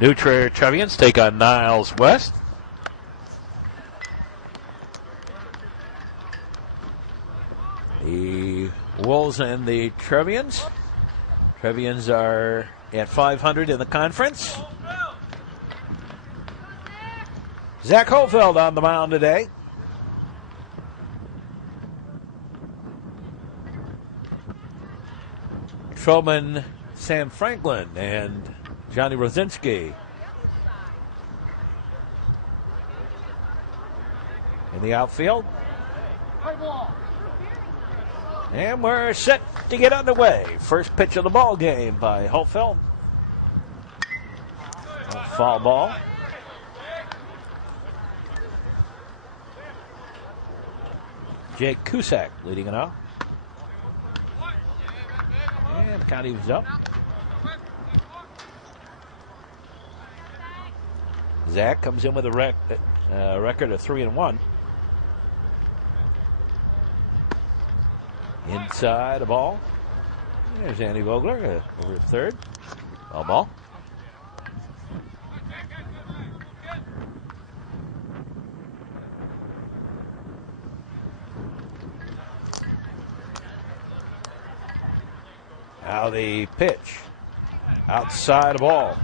New Trier Trevians take on Niles West. The Wolves and the Trevians. Trevians are at 500 in the conference. Zach Hofeld on the mound today. Showman Sam Franklin and Johnny Rosinski. In the outfield. And we're set to get underway. First pitch of the ball game by Hofeld. Foul ball. Jake Cusack leading it off. And the count evens up. Zach comes in with a record of 3-1. Inside the ball. There's Andy Vogler over at third. Foul ball. Now the pitch. Outside the ball.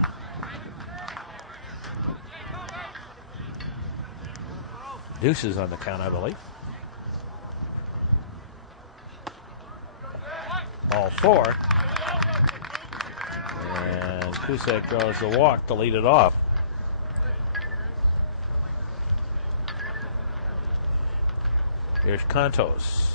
Deuces on the count, I believe. Ball 4. And Cusack draws the walk to lead it off. Here's Contos.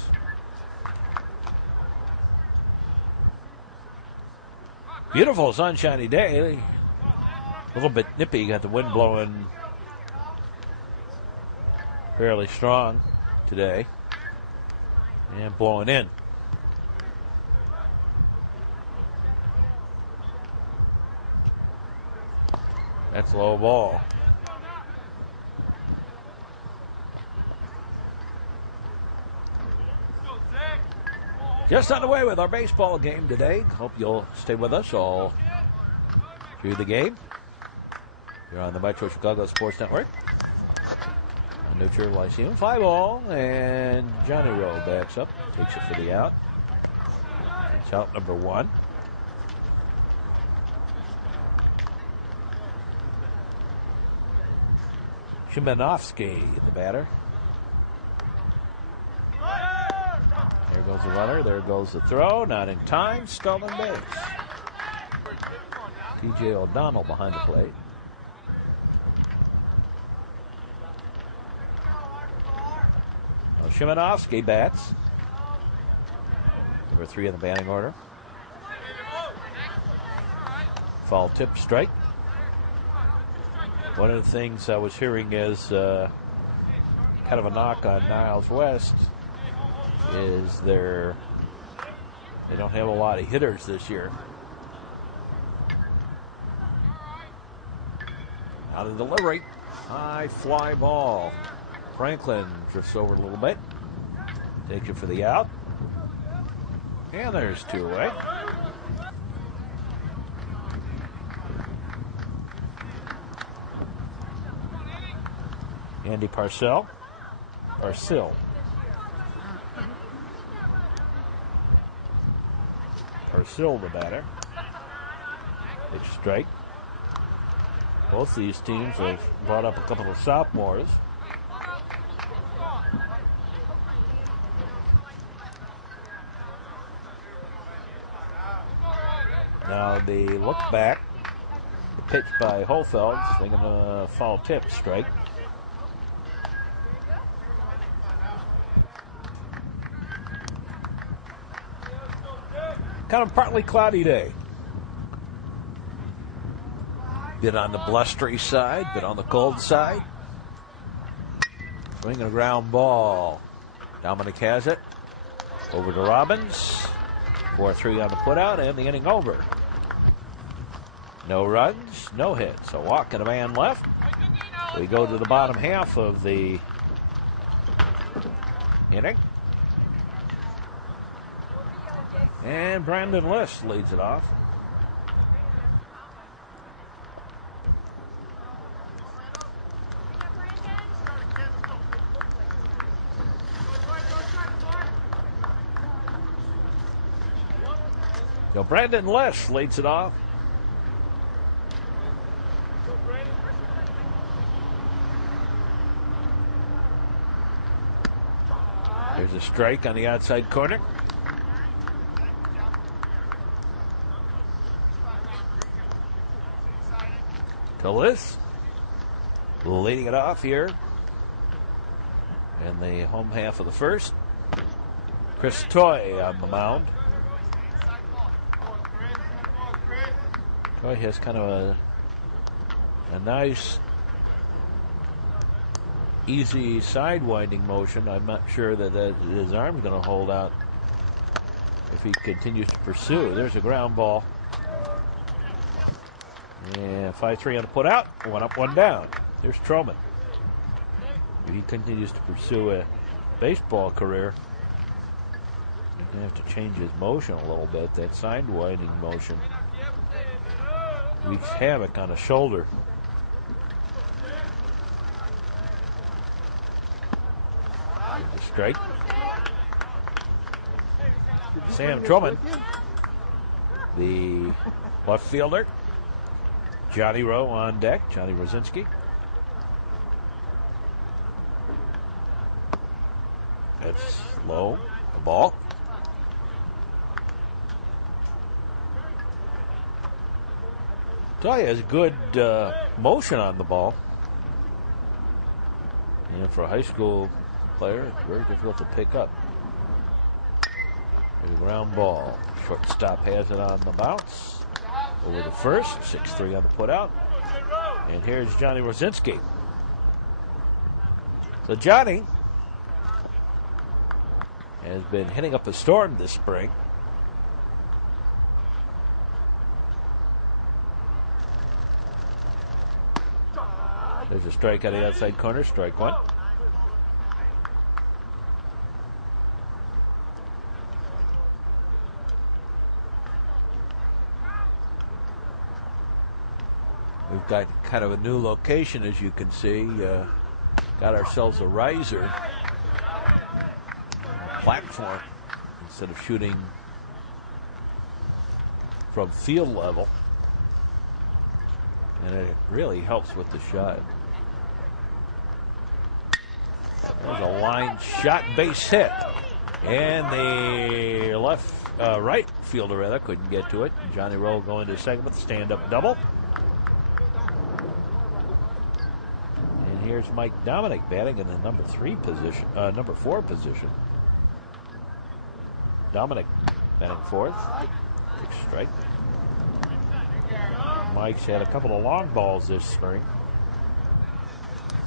Beautiful sunshiny day. A little bit nippy. Got the wind blowing fairly strong today. And blowing in. That's low ball. Just on the way with our baseball game today. Hope you'll stay with us all through the game. You're on the Metro Chicago Sports Network. On New Trier Lyceum. 5-all, and Johnny Rowe backs up. Takes it for the out. It's out number 1. Szymanowski, the batter. There goes the runner. There goes the throw. Not in time. Stolen base. T.J. O'Donnell behind the plate. Well, Szymanowski bats. Number 3 in the batting order. Foul tip, strike. One of the things I was hearing is kind of a knock on Niles West is they don't have a lot of hitters this year. Out of delivery. High fly ball. Franklin drifts over a little bit. Takes it for the out. And there's 2 away. Andy Parcell, the batter. Pitch strike. Both these teams have brought up a couple of sophomores. Now the look back. The pitch by Hofeld, swinging a foul tip, strike. Kind of partly cloudy day. Bit on the blustery side, bit on the cold side. Swinging a ground ball. Dominic has it. Over to Robbins. 4-3 on the putout, and the inning over. No runs, no hits. A walk and a man left. We go to the bottom half of the inning. And Brandon List leads it off. So Brandon Less leads it off. There's a strike on the outside corner. Tillis leading it off here in the home half of the first. Chris Toy on the mound. Toy has kind of a nice, easy side-winding motion. I'm not sure that his arm's going to hold out if he continues to pursue. There's a ground ball. And 5-3 on the put out. 1 up, 1 down. There's Troman. If he continues to pursue a baseball career, he's going to have to change his motion a little bit. That side-winding motion wreaks havoc on his shoulder. There's a strike. Sam Troman, the left fielder. Johnny Rowe on deck. Johnny Rosinski. That's low. A ball. Toy has good motion on the ball. And for a high school player, it's very difficult to pick up. There's a ground ball. Shortstop has it on the bounce. Over the first. 6-3 on the put out. And here's Johnny Rosinski. So Johnny has been hitting up a storm this spring. There's a strike out of the outside corner. Strike 1. We've got kind of a new location, as you can see. Got ourselves a riser platform instead of shooting from field level. And it really helps with the shot. There's a line shot, base hit. And the right fielder rather couldn't get to it. Johnny Rowe going to second with the stand-up double. And here's Mike Dominic batting in the number 4 position. Dominic batting fourth. Big strike. Mike's had a couple of long balls this spring.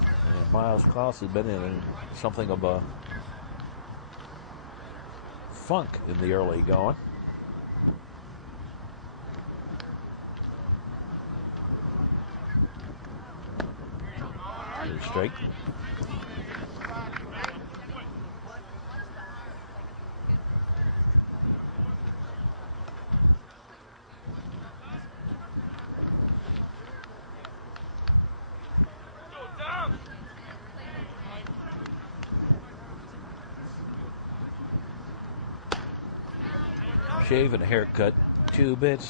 And Miles Klaus has been in something of a funk in the early going. Here's a strike. Shave and a haircut, 2 bits.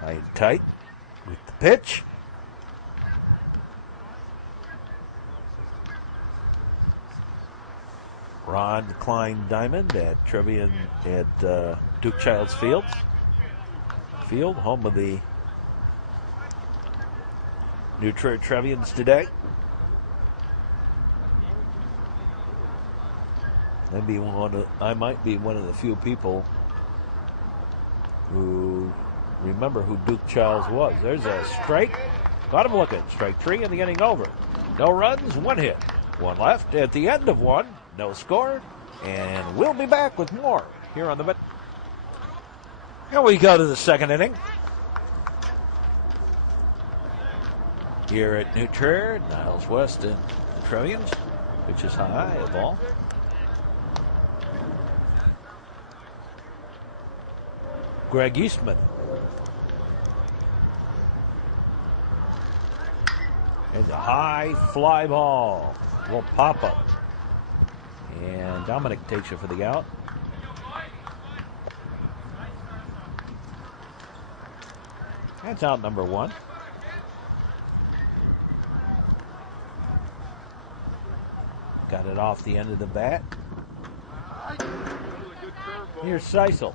High and tight with the pitch. Ron Klein Diamond at Trevian at Duke Childs Field, home of the new Trier Trevians today. I might be one of the few people who remember who Duke Childs was. There's a strike. Got him looking. Strike 3 and the inning over. No runs, 1 hit. 1 left. At the end of 1, no score. And we'll be back with more here on the... Here we go to the second inning. Here at New Trier, Niles West and Trevians. Pitch is high, a ball. Greg Eastman. There's a high fly ball. A little pop-up. And Dominic takes it for the out. That's out number 1. Got it off the end of the bat. Here's Seisel.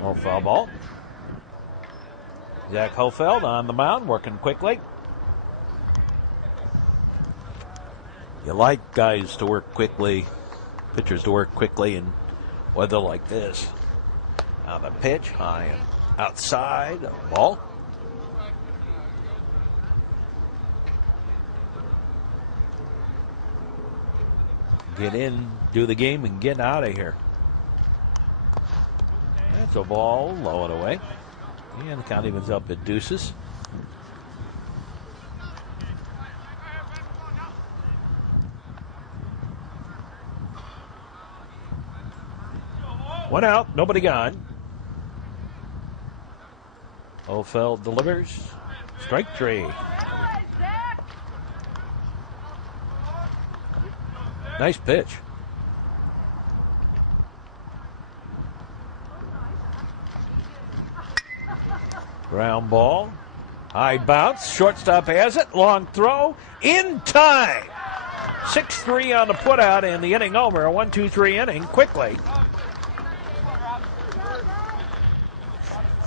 Oh, foul ball. Zach Hofeld on the mound, working quickly. You like guys to work quickly, pitchers to work quickly in weather like this. On the pitch, high and outside, ball. Get in, do the game, and get out of here. That's a ball, low and away. And the count evens up at deuces. One out, nobody gone. Hofeld delivers. Strike 3. Nice pitch. Ground ball. High bounce. Shortstop has it. Long throw. In time. 6-3 on the putout and the inning over. A 1-2-3 inning quickly.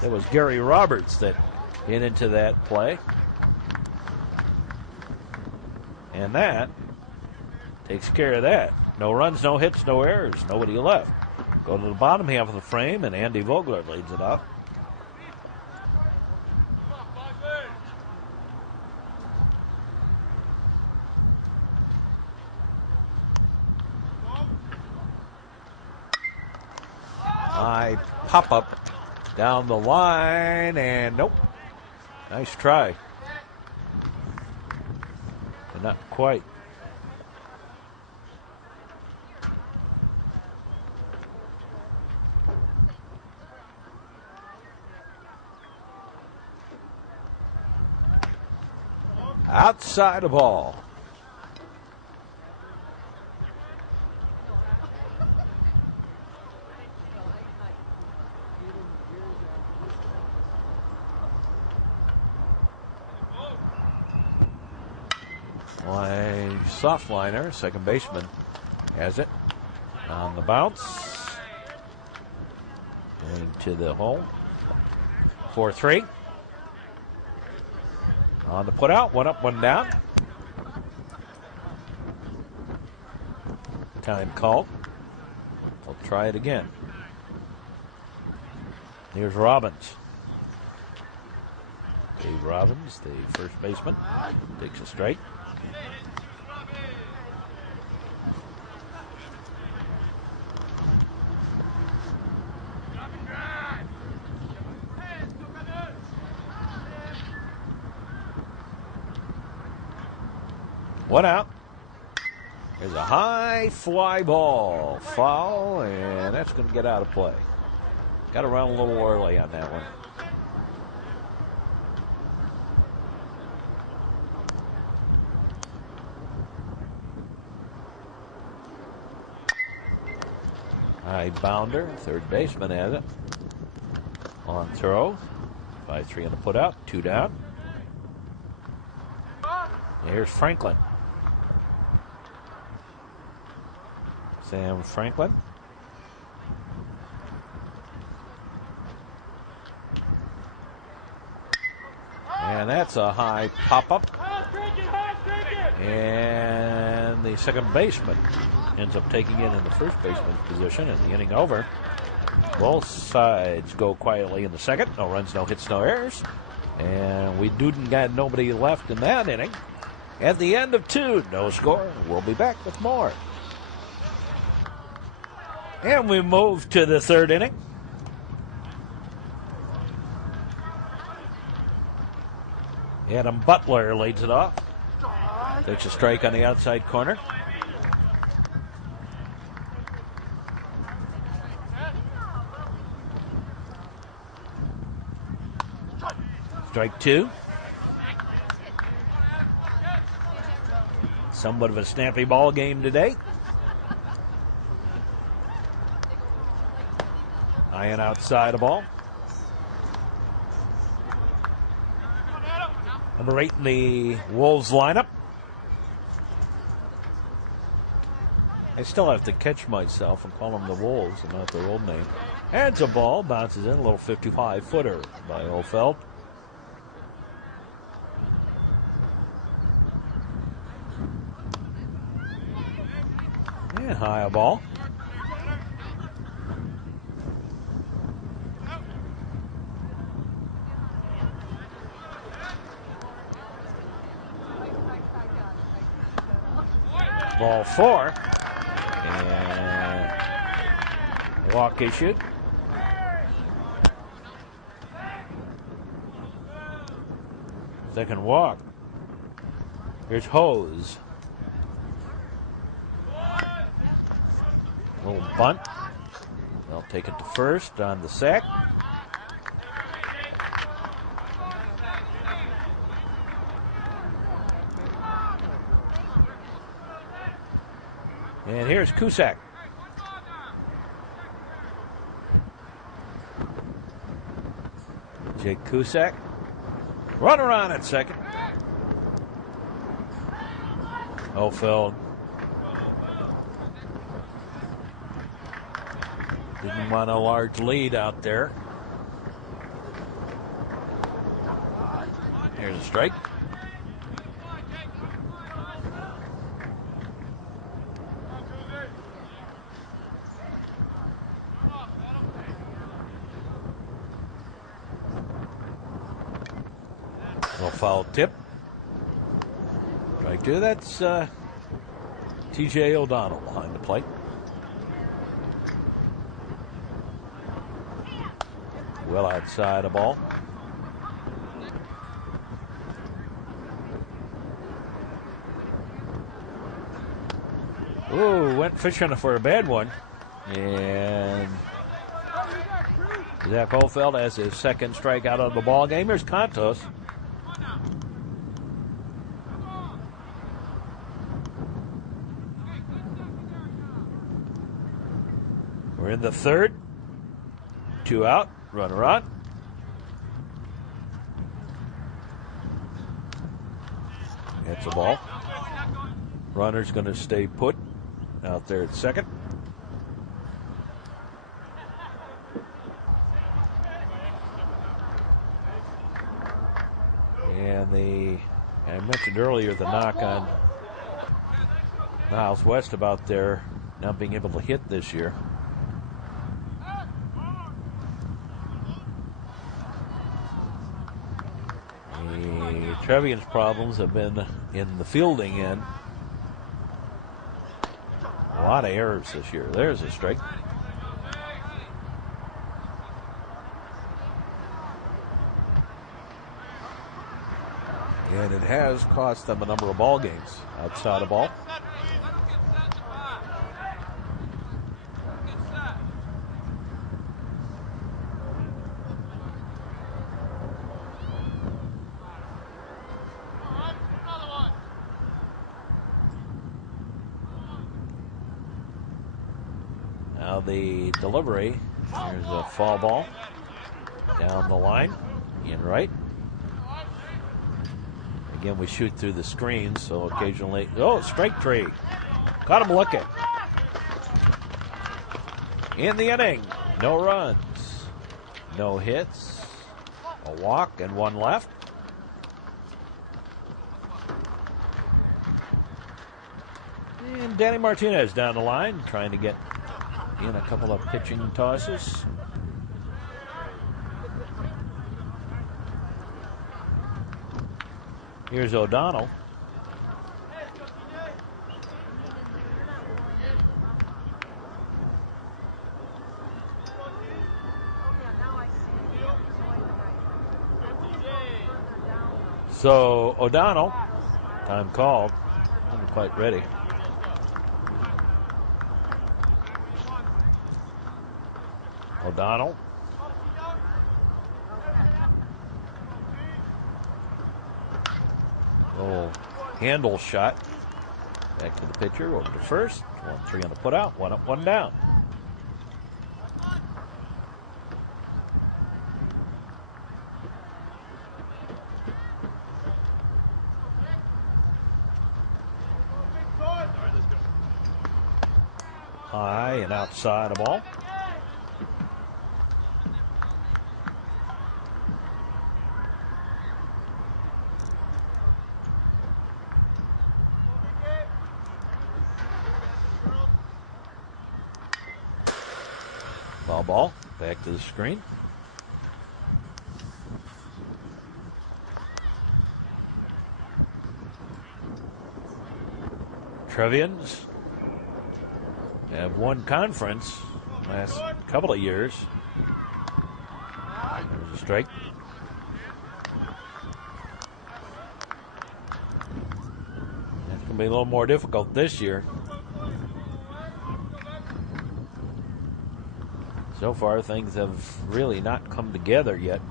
It was Gary Roberts that hit into that play. And that takes care of that. No runs, no hits, no errors. Nobody left. Go to the bottom half of the frame, and Andy Vogler leads it off. High pop-up down the line, and nope. Nice try. But not quite. Outside the ball. Soft liner, second baseman has it on the bounce. Going to the hole. 4-3. On the put out, 1 up, 1 down. Time called. We'll try it again. Here's Robbins. Dave Robbins, the first baseman, takes a strike. One out. There's a high fly ball. Foul, and that's going to get out of play. Got to run a little early on that one. High bounder, third baseman has it. On throw. 5-3 on the put out, 2 down. Here's Franklin. Sam Franklin. And that's a high pop-up. And the second baseman ends up taking it in the first baseman's position, and the inning over. Both sides go quietly in the second. No runs, no hits, no errors. And we got nobody left in that inning. At the end of 2, no score. We'll be back with more. And we move to the third inning. Adam Butler leads it off. Takes a strike on the outside corner. Strike two. Somewhat of a snappy ball game today. Iron outside a ball. Number 8 in the Wolves lineup. I still have to catch myself and call them the Wolves and not their old name. Heads a ball, bounces in, a little 55-footer by Olfeld. And high a ball. Ball 4. And walk issued. Second walk. Here's Hose. Little bunt. They'll take it to first on the sack. And here's Cusack. Jake Cusack. Runner on at second. Olfeld didn't want a large lead out there. Here's a strike. No foul tip. Strike two. That's T.J. O'Donnell behind the plate. Well outside a ball. Ooh, went fishing for a bad one. And Zach Olfeld has his second strikeout of the ball game. Here's Contos. We're in the third. 2 out. Runner on. That's a ball. Runner's going to stay put out there at second. And I mentioned earlier the knock on Niles West about their not being able to hit this year. The Trevians' problems have been in the fielding end. A lot of errors this year. There's a strike. And it has cost them a number of ball games. Outside of ball. Now the delivery. Here's a foul ball. Down the line. In right. Again, we shoot through the screens, so occasionally... Oh, strike three. Caught him looking. In the inning, no runs, no hits, a walk, and one left. And Danny Martinez down the line, trying to get in a couple of pitching tosses. Here's O'Donnell. So O'Donnell, time called, wasn't quite ready. O'Donnell. Little handle shot. Back to the pitcher, over to first. 1-3 on the putout. 1 up, 1 down. High and outside the ball. Foul ball. Back to the screen. Trevians have won conference last couple of years. There's a strike. It's going to be a little more difficult this year. So far, things have really not come together yet.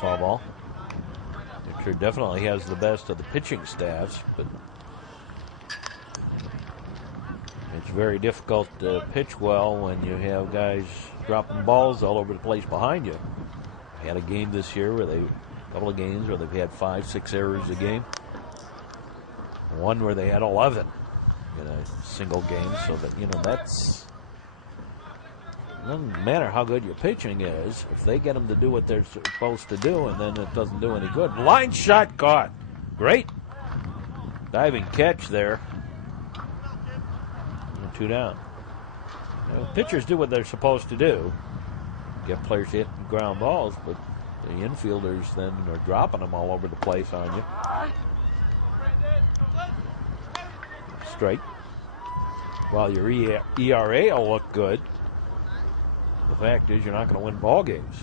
Foul ball. Trier definitely has the best of the pitching staffs, but it's very difficult to pitch well when you have guys dropping balls all over the place behind you. They had a game this year where a couple of games where they've had 5-6 errors a game. One where they had 11 in a single game, so that that's. It doesn't matter how good your pitching is. If they get them to do what they're supposed to do, and then it doesn't do any good. Line shot caught. Great. Diving catch there. 2 down. Pitchers do what they're supposed to do. Get players hitting ground balls, but the infielders then are dropping them all over the place on you. Strike. While your ERA will look good, the fact is you're not going to win ball games.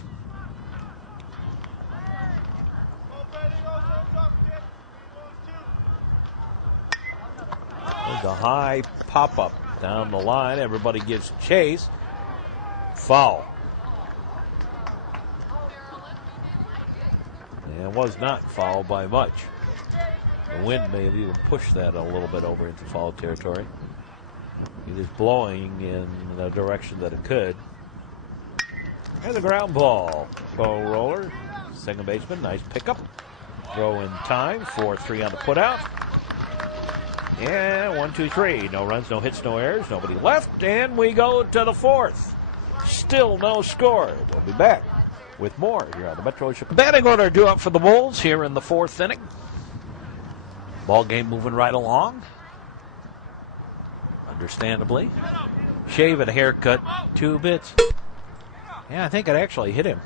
There's a high pop-up down the line. Everybody gives chase. Foul. And it was not foul by much. The wind may have even pushed that a little bit over into foul territory. It is blowing in the direction that it could. And the ground ball. Bow roller. Second baseman. Nice pickup. Throw in time. 4-3 on the putout. And 1-2-3. No runs, no hits, no errors. Nobody left. And we go to the fourth. Still no score. We'll be back with more here on the Metro Chicago. Batting order due up for the Wolves here in the fourth inning. Ball game moving right along. Understandably. Shave and a haircut. 2 bits. Yeah, I think it actually hit him.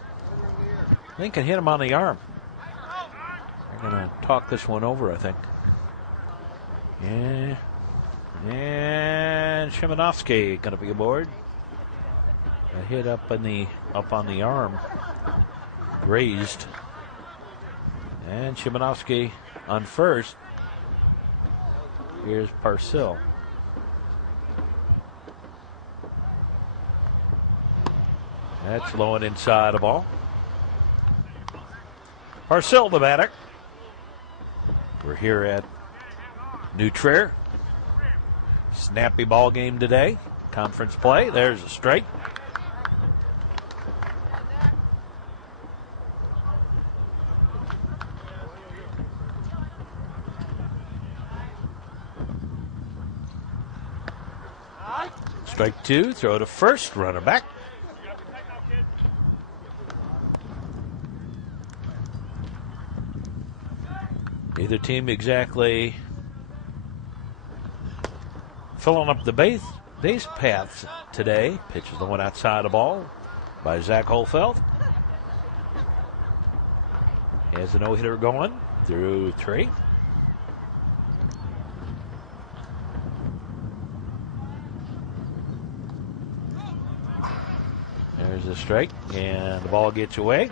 I think it hit him on the arm. They're going to talk this one over, I think. Yeah. And Shimanovsky going to be aboard. A hit up on the arm. Grazed. And Shimanovsky on first. Here's Parcell. That's low and inside the ball. Parcell the batter. We're here at New Trier. Snappy ball game today. Conference play. There's a strike. Strike 2. Throw to first. Runner back. Neither team exactly filling up the base paths today. Pitch is the one outside the ball by Zach Holfeld. Has a no-hitter going through 3. There's a strike, and the ball gets away.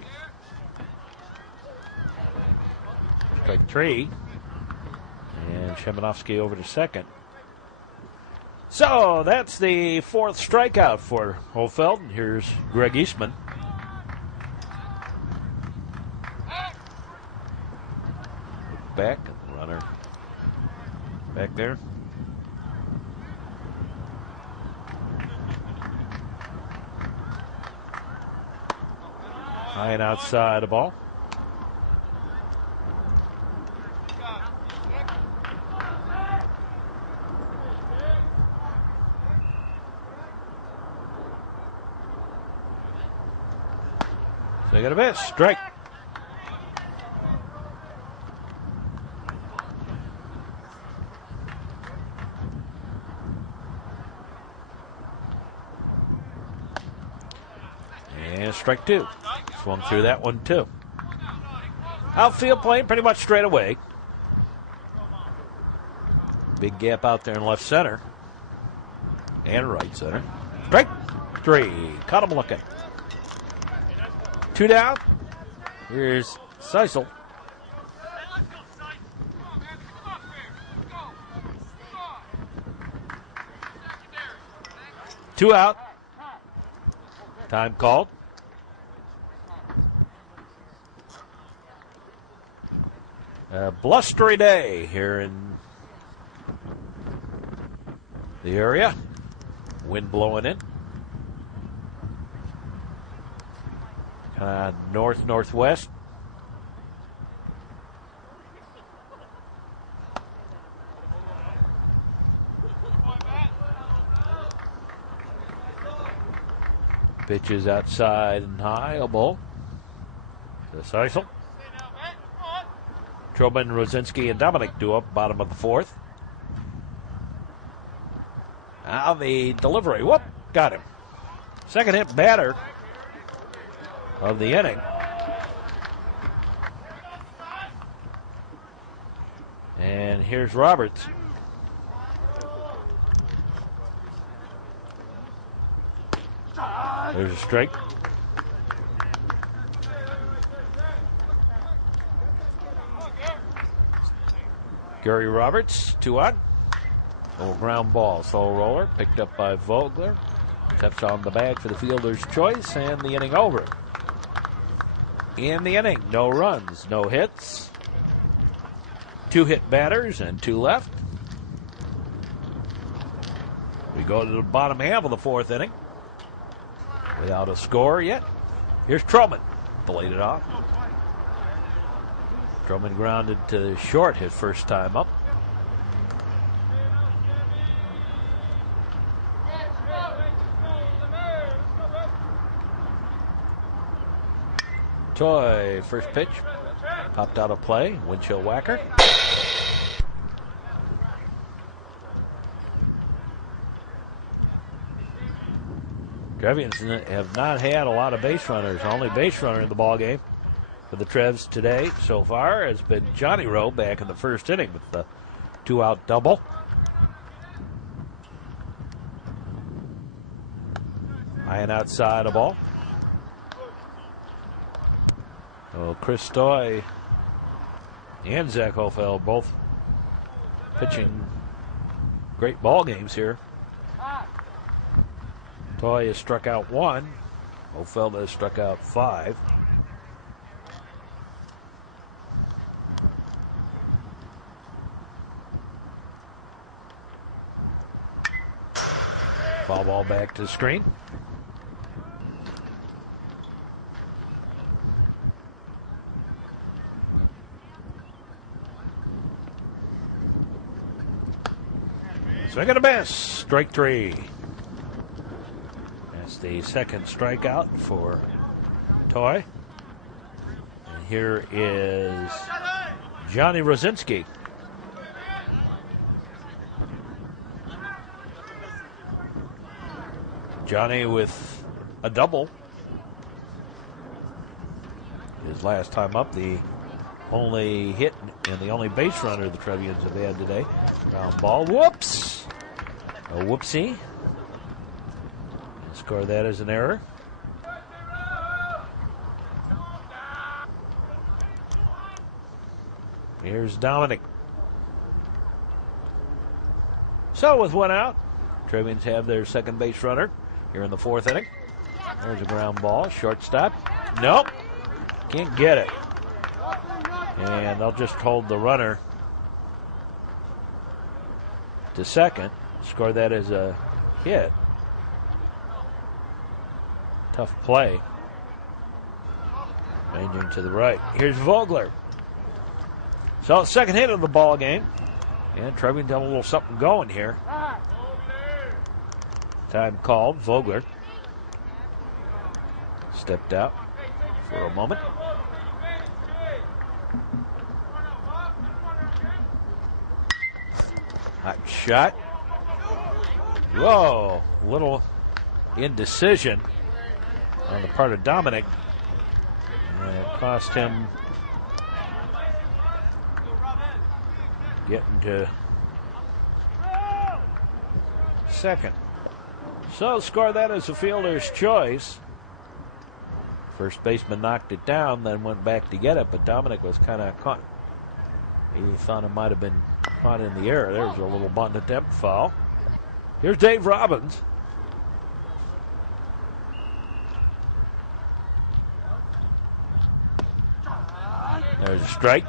Strike 3. And Shimanovsky over to second. So that's the 4th strikeout for Holfeld. Here's Greg Eastman. back, and the runner back there. High and outside the ball. So they got a miss. Strike. And strike two. Swung through that one too. Outfield playing pretty much straight away. Big gap out there in left center. And right center. Strike three. Caught him looking. Two down. Here's Seisel. Two out. Time called. A blustery day here in the area. Wind blowing in. North-northwest. Pitches outside and high, a ball. To Seisel. Truman, Rosinski, and Dominic do up, bottom of the fourth. Now the delivery. Whoop, got him. Second hit batter of the inning. And here's Roberts. There's a strike. Gary Roberts, 2 out. Little ground ball, slow roller, picked up by Vogler. Steps on the bag for the fielder's choice, and the inning over. In the inning, no runs, no hits. 2 hit batters and 2 left. We go to the bottom half of the fourth inning. Without a score yet. Here's Truman. Delayed it off. Truman grounded to short his first time up. Toy, first pitch. Popped out of play. Windshield whacker. Trevians have not had a lot of base runners. Only base runner in the ball game for the Trevs today so far has been Johnny Rowe back in the first inning with the 2-out double. High and outside a ball. Well, Chris Toy and Zach Hofeld both pitching great ball games here. Toy has struck out 1. Hofeld has struck out 5. Foul ball back to the screen. Swing and a miss. Strike 3. That's the second strikeout for Toy. And here is Johnny Rosinski. Johnny with a double. His last time up, the only hit and the only base runner the Trevians have had today. Ground ball. Whoops. A whoopsie. Score that as an error. Here's Dominic. So with 1 out, Trevians have their second base runner here in the fourth inning. There's a ground ball. Shortstop. Nope. Can't get it. And they'll just hold the runner to second. Score that as a hit. Tough play. Ranging to the right. Here's Vogler. So second hit of the ball game. And Trevians have a little something going here. Time called. Vogler stepped out for a moment. Hot shot. Whoa, little indecision on the part of Dominic. And it cost him getting to second. So score that as a fielder's choice. First baseman knocked it down, then went back to get it, but Dominic was kind of caught. He thought it might have been caught in the air. There's a little bunt attempt, foul. Here's Dave Robbins. There's a strike.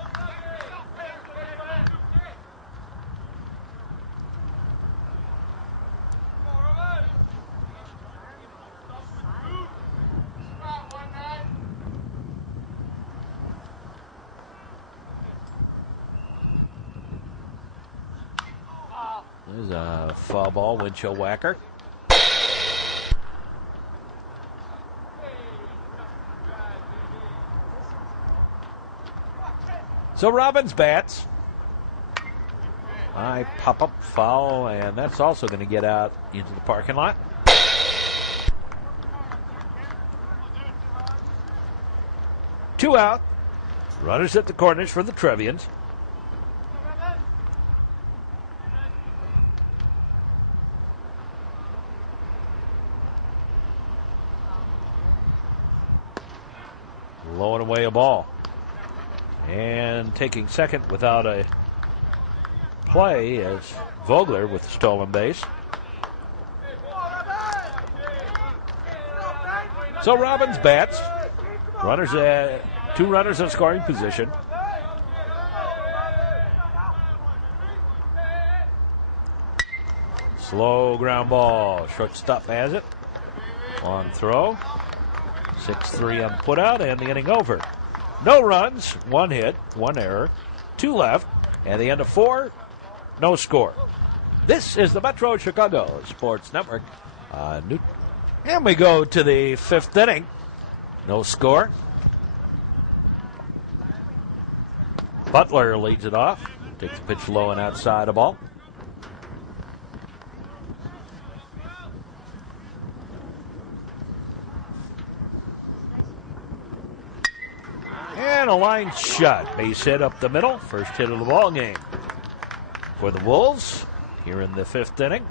There's a foul ball, windshield whacker. So Robbins bats. High pop-up foul, and that's also going to get out into the parking lot. Two out. Runners at the corners for the Trevians. Blowing away a ball. And taking second without a play is Vogler with the stolen base. So Robbins bats. Two runners in scoring position. Slow ground ball. Shortstop has it. Long throw. 6-3 on put out, and the inning over. No runs, one hit, one error, two left, and the end of four, no score. This is the Metro Chicago Sports Network. And we go to the fifth inning. No score. Butler leads it off. Takes a pitch low and outside a ball. And a line shot. Base hit up the middle. First hit of the ball game for the Wolves here in the fifth inning.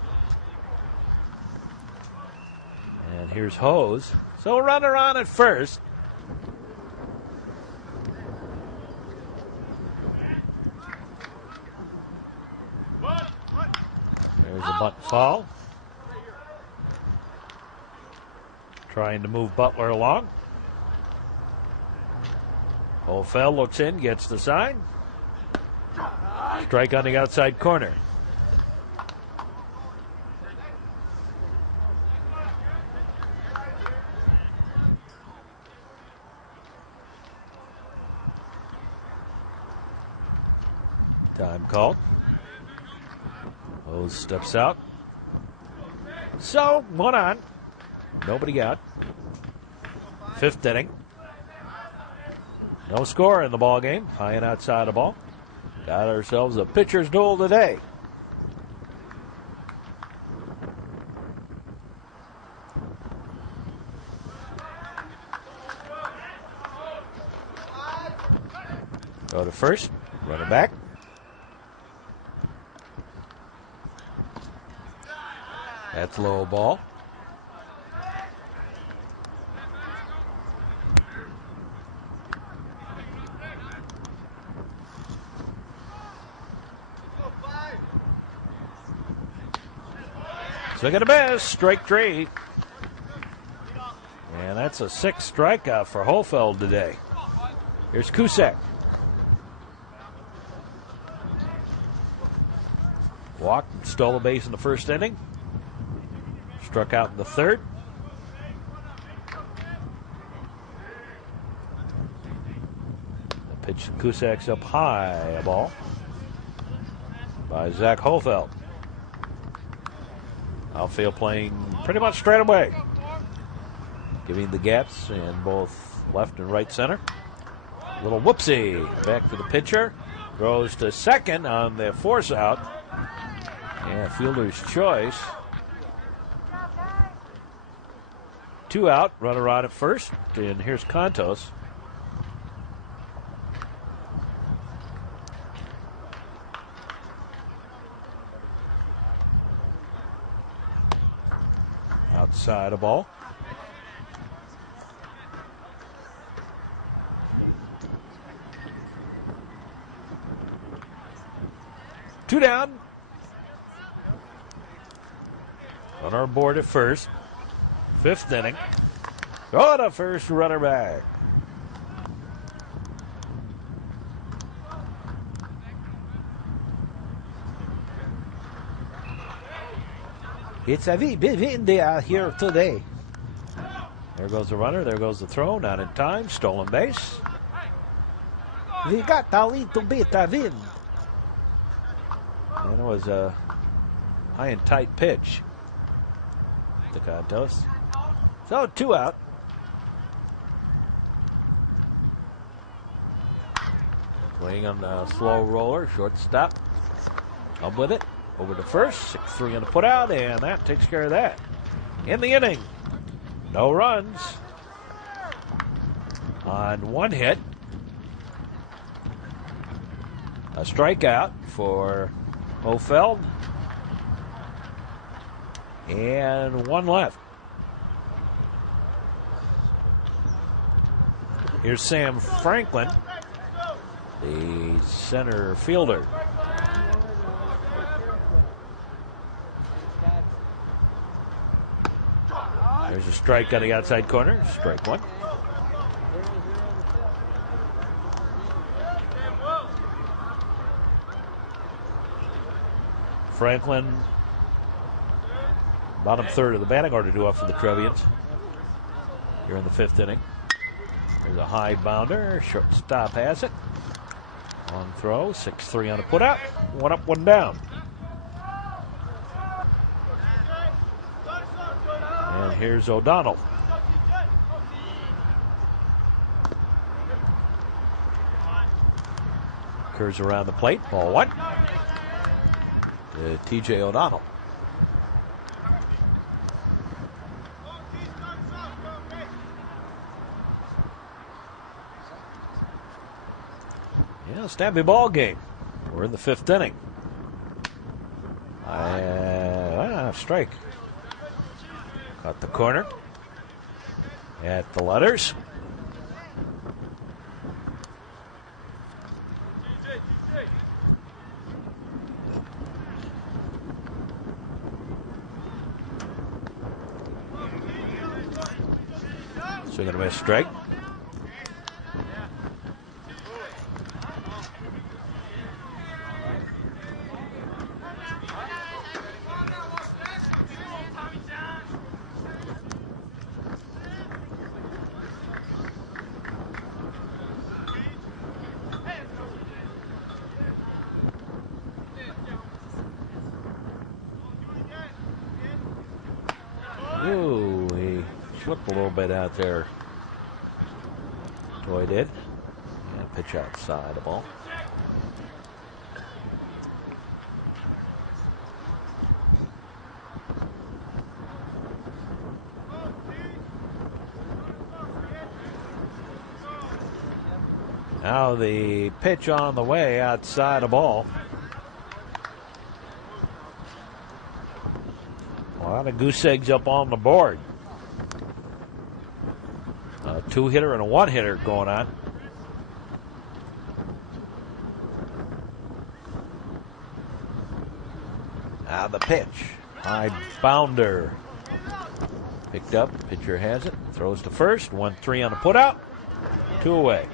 And here's Hose. So a runner on at first. There's a bunt foul. Trying to move Butler along. Hofeld looks in, gets the sign. Strike on the outside corner. Time called. Hose steps out. So, one on. Nobody out. Fifth inning. No score in the ball game. High and outside the ball. Got ourselves a pitcher's duel today. Go to first. Run it back. That's low ball. Swing and a miss, strike three. And that's a sixth strikeout for Hofeld today. Here's Cusack. Walked and stole a base in the first inning. Struck out in the third. The pitch to Kusak's up high, a ball by Zach Hofeld. Outfield playing pretty much straight away, giving the gaps in both left and right center. Little whoopsie. Back to the pitcher. Throws to second on the force out. And fielder's choice. 2 out. Runner on at first. And here's Contos. Outside a ball. Two down. Runner aboard at first. 5th inning. Throw to first, runner back. It's a big windy here today. There goes the runner. There goes the throw. Not in time. Stolen base. We got a little bit of wind. And it was a high and tight pitch to Contos. So 2 out. Swing on the slow roller. Shortstop. Up with it. Over to first. 6-3 on the put out. And that takes care of that. In the inning. No runs. On 1 hit. A strikeout for Hofeld. And 1 left. Here's Sam Franklin, the center fielder. There's a strike on the outside corner. Strike 1. Franklin, bottom third of the batting order due up for the Trevians. Here in the 5th inning. There's a high bounder. Shortstop has it. Long throw. 6-3 on a put out. 1 up, 1 down. And here's O'Donnell. Curves around the plate. Ball 1. TJ O'Donnell. Yeah, snappy ball game. We're in the 5th inning. Strike. Got the corner. At the letters. Swing and a miss, strike. Ooh, he slipped a little bit out there. Toy did. And pitch outside the ball. Now the pitch on the way outside the ball. A lot of goose eggs up on the board. A 2-hitter and a 1-hitter going on. Now the pitch. High bounder. Picked up. Pitcher has it. Throws to first. 1-3 on the put out. 2 away.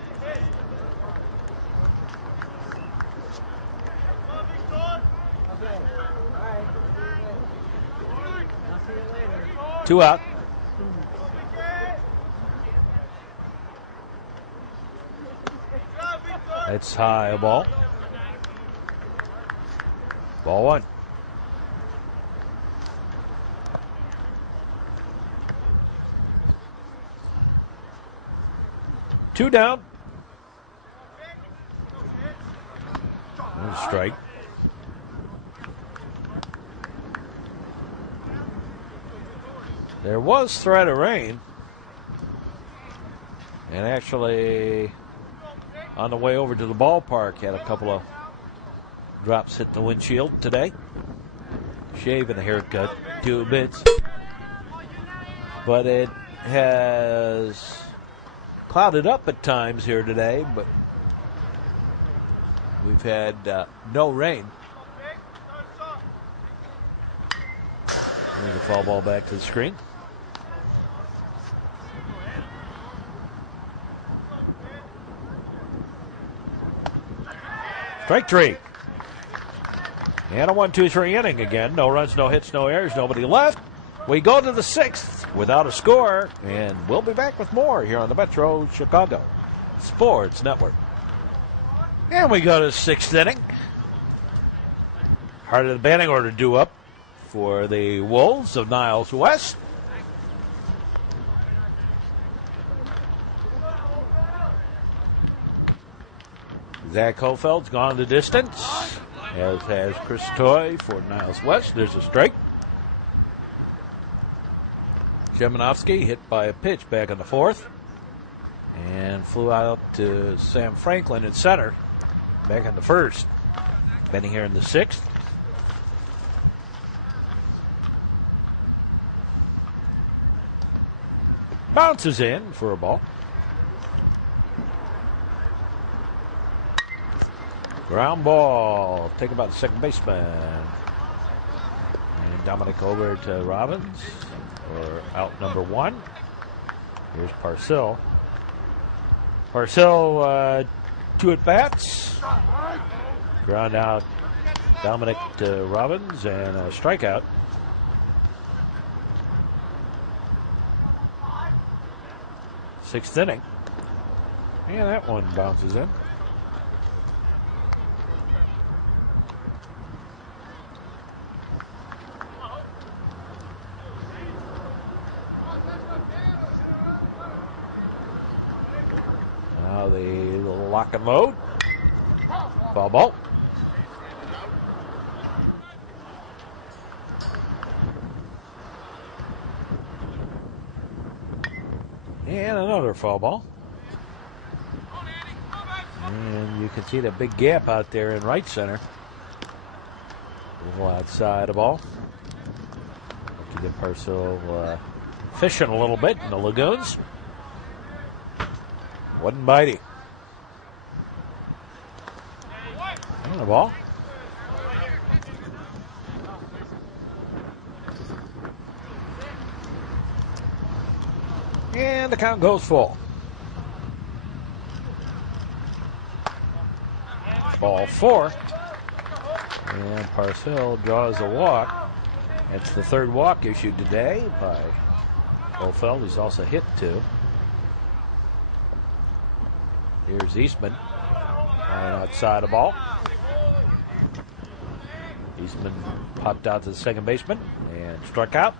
2 out. It's high ball. Ball 1. Two down. Strike. There was threat of rain. And actually, on the way over to the ballpark, had a couple of drops hit the windshield today. Shave and a haircut, 2 bits. But it has clouded up at times here today, but we've had no rain. There's a foul ball back to the screen. Strike 3. And a 1-2-3 inning again. No runs, no hits, no errors, nobody left. We go to the 6th without a score, and we'll be back with more here on the Metro Chicago Sports Network. And we go to the 6th inning. Heart of the batting order due up for the Wolves of Niles West. Zach Hofeld's gone the distance, as has Chris Toy for Niles West. There's a strike. Jeminovsky hit by a pitch back in the 4th and flew out to Sam Franklin at center back in the 1st. Benny here in the 6th. Bounces in for a ball. Ground ball taken by the second baseman. And Dominic over to Robbins for out number 1. Here's Parcell. Parcell, 2 at bats. Ground out Dominic to Robbins and a strikeout. Sixth inning. And that one bounces in. Now the lock and load. Foul ball. And another foul ball. And you can see the big gap out there in right center. A little outside the ball. To get Parcell fishing a little bit in the lagoons. Wasn't biting. And the ball. And the count goes full. Ball 4. And Parcell draws a walk. That's the 3rd walk issued today by Hofeld. He's also hit 2. Here's Eastman. Outside the ball. Eastman popped out to the second baseman and struck out.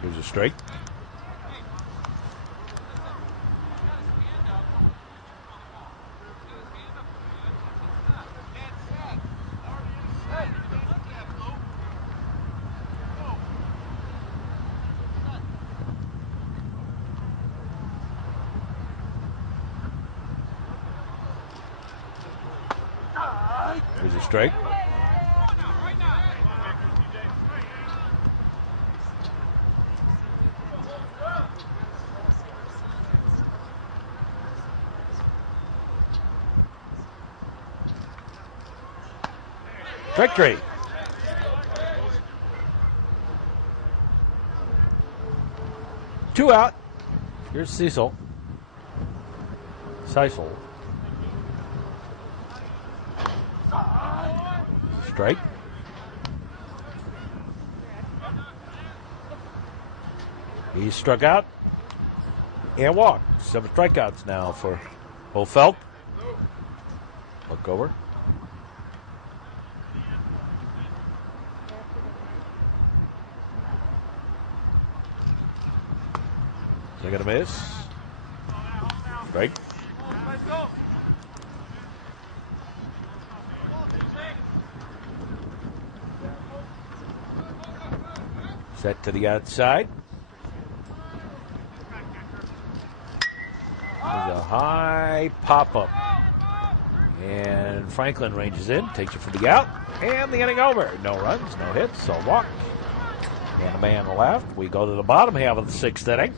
Here's a strike. Here's a strike. Strike 3. Two out. Here's Cecil. Seisel. Strike. He struck out and walked. 7 strikeouts now for Hofeld. Look over. They're going to miss. Strike. Set to the outside. There's a high pop-up. And Franklin ranges in, takes it for the out, and the inning over. No runs, no hits, a walk, and a man left. We go to the bottom half of the 6th inning.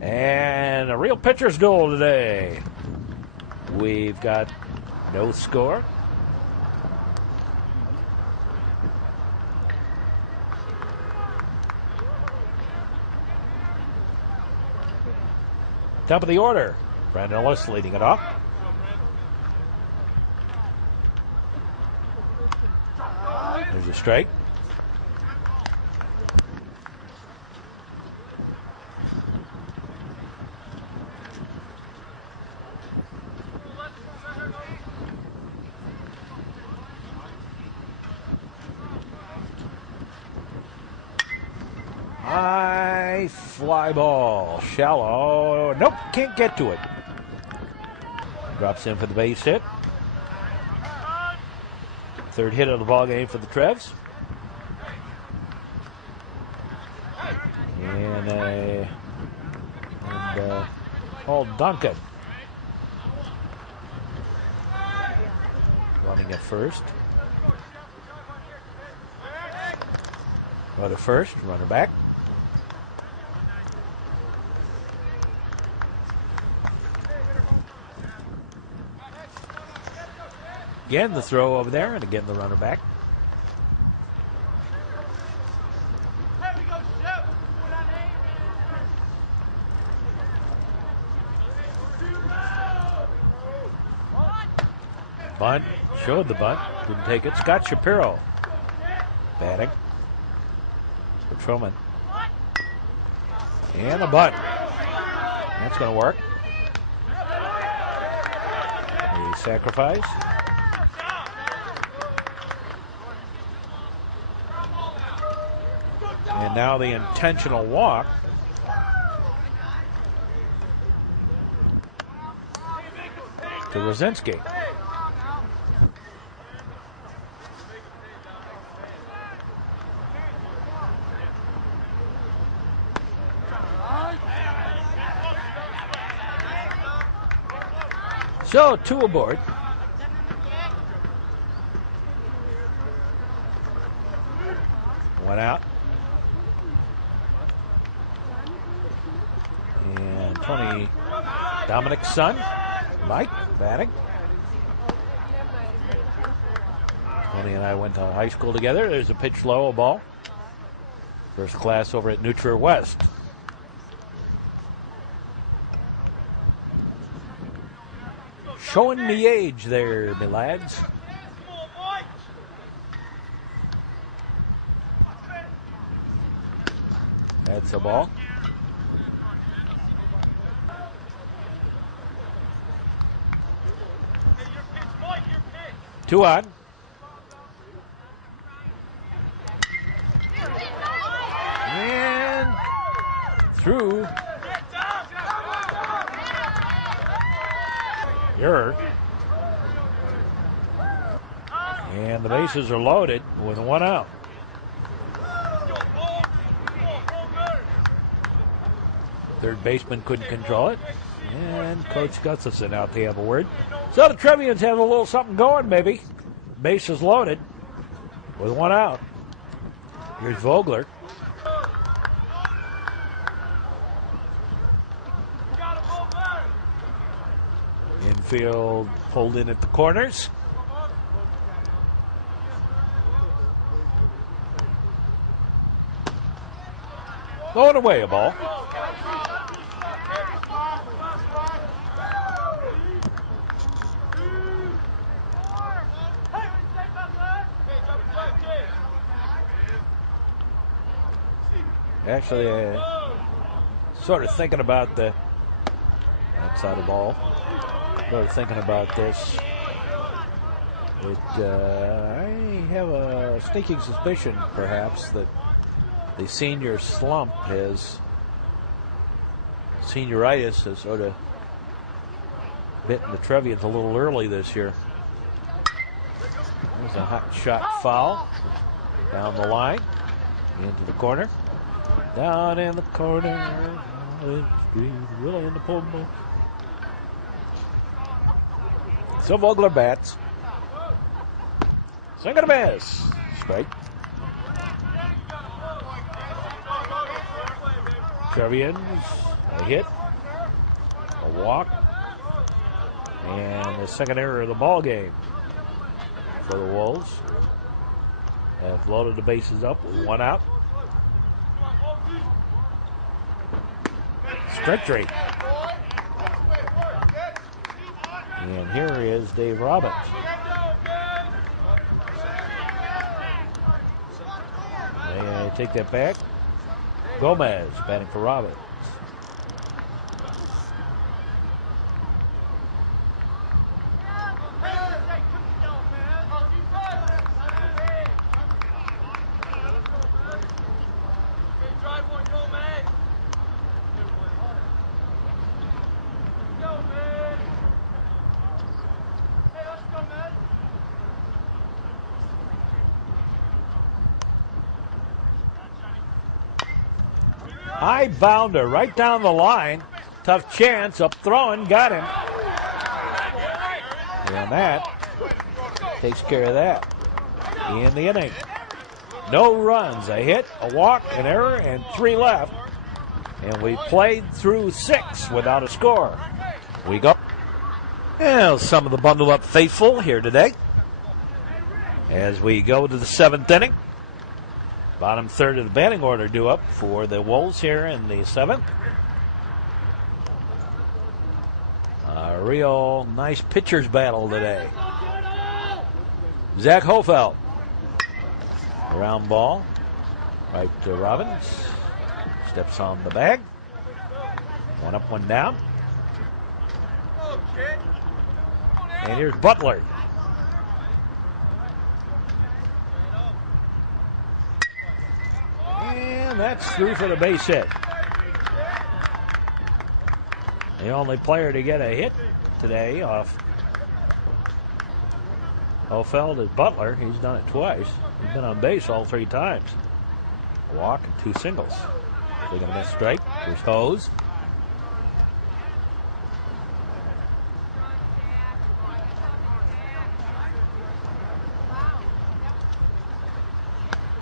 And a real pitcher's duel today. We've got no score. Top of the order, Brandon Ellis leading it off. There's a strike. High fly ball, shallow. Nope, can't get to it. Drops in for the base hit. 3rd hit of the ball game for the Trevs. And Paul Duncan running at first. Runner first, runner back. Again, the throw over there, and again the runner back. Bunt, showed the bunt, didn't take it. Scott Shapiro batting for Truman. And a bunt. That's going to work. A sacrifice. And now the intentional walk. To Rosinski. So, 2 aboard. One out. And Tony Dominic's son, Mike, batting. Tony and I went to high school together. There's a pitch low, a ball. First class over at Trier West. Showing me age there, me lads. That's a ball. Two on. And through. Error. And the bases are loaded with 1 out. Third baseman couldn't control it. And Coach Gustafson out to have a word. So the Trevians have a little something going, maybe. Bases loaded with 1 out. Here's Vogler. Infield pulled in at the corners. Going away, a ball. Actually, sort of thinking about the outside the ball. Sort of thinking about this. I have a sneaking suspicion, perhaps, that the senior slump senioritis has sort of bitten the Trevians a little early this year. There's a hot shot foul down the line, into the corner, down in the corner, really in the pumble. So Vogler bats. Swing and a miss. Strike. Trevians, a hit, a walk, and the second error of the ball game for the Wolves. Have loaded the bases up with one out. Strike three. And here is Dave Robbins. They take that back. Gomez batting for Robbins. High bounder right down the line. Tough chance. Up throwing. Got him. And that takes care of that in the inning. No runs. A hit, a walk, an error, and 3 left. And we played through 6 without a score. We go. Well, some of the bundled up faithful here today as we go to the 7th inning. Bottom third of the batting order due up for the Wolves here in the 7th. A real nice pitcher's battle today. Zach Hofeld. Round ball. Right to Robbins. Steps on the bag. One up, one down. And here's Butler. And that's through for the base hit. The only player to get a hit today off Hofeld is Butler. He's done it twice. He's been on base all 3 times. A walk and 2 singles. They're going to miss strike. Here's Hose.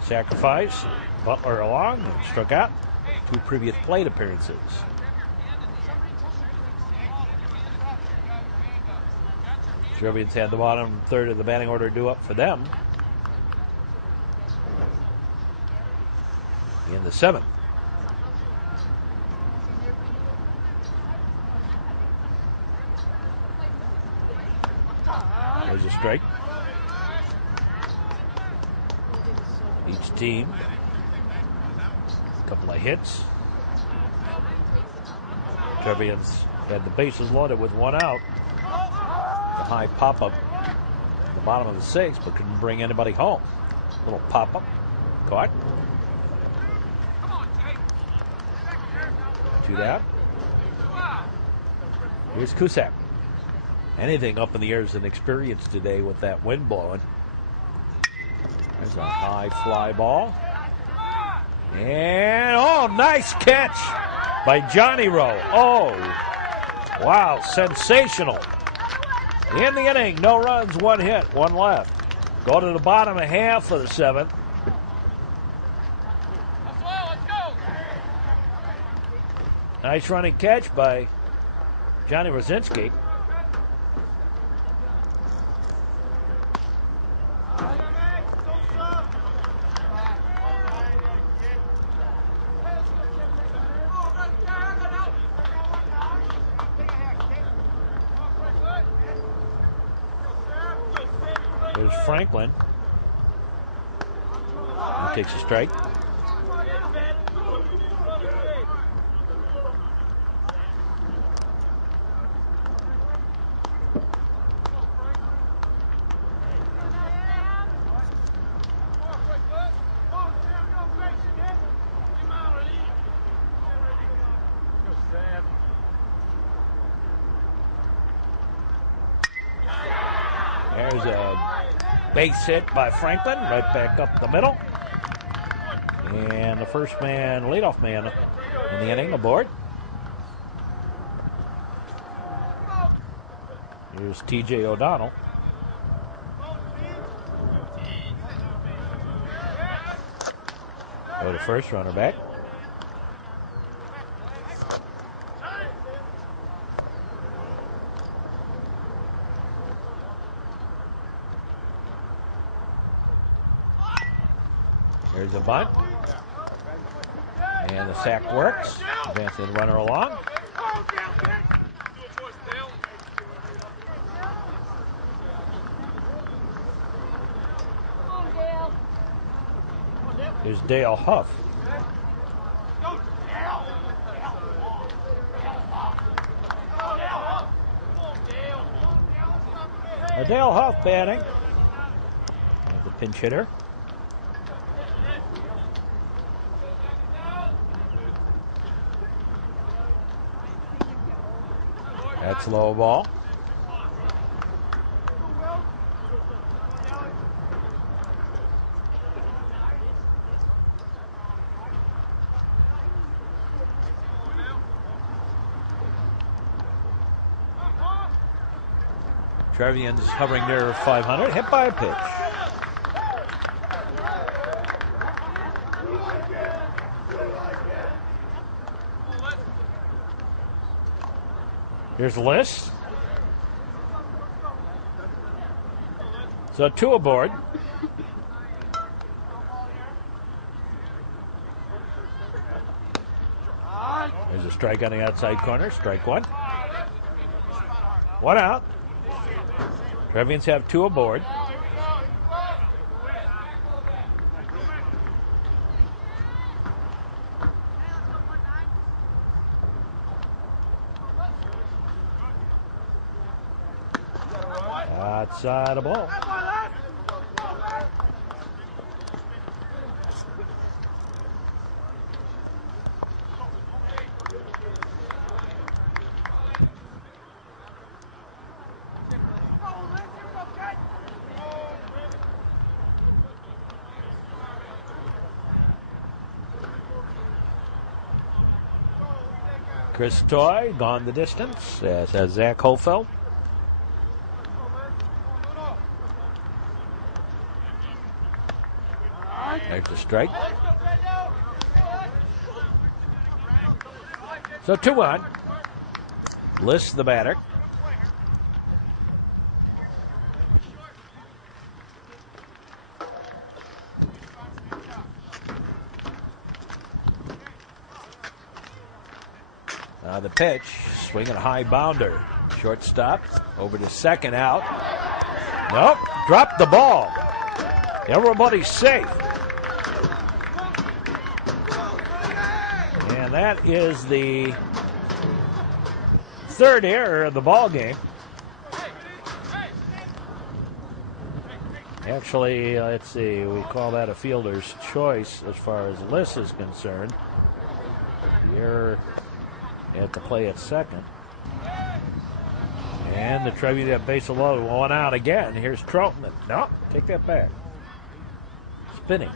Sacrifice. Butler along and struck out. 2 previous plate appearances. Trevians had the bottom third of the batting order due up for them in the 7th. There's a strike. Each team, a couple of hits. Trevians had the bases loaded with 1 out. The high pop-up in the bottom of the 6th, but couldn't bring anybody home. Little pop-up, caught. 2 down. Here's Cusack. Anything up in the air is an experience today with that wind blowing. There's a high fly ball. And, oh, nice catch by Johnny Rowe. Oh, wow, sensational. In the inning, no runs, 1 hit, 1 left. Go to the bottom half of the 7th. Nice running catch by Johnny Rosinski. There's Franklin. He takes a strike. There's a base hit by Franklin, right back up the middle. And the first man, leadoff man in the inning, aboard. Here's T.J. O'Donnell. Go to first, runner back. There's a bunt. And the sack works. Advancing the runner along. Here's Dale Huff. Dale Huff batting. There's the pinch hitter. That's low ball. Trevians hovering near 500, hit by a pitch. Here's Liss. So 2 aboard. There's a strike on the outside corner, strike 1. 1 out. Trevians have 2 aboard. Outside the ball. Chris Toy gone the distance, as has Zach Hofeld. There's the strike. So 2-1. Liss the batter. The pitch, swinging a high bounder. Shortstop over to second out. Nope, dropped the ball. Everybody's safe. And that is the 3rd error of the ball game. Actually, let's see, we call that a fielder's choice as far as Liss is concerned. The error at the play at second. And the Trevians have base loaded, 1 out again. Here's Troutman. No, take that back. Spinning.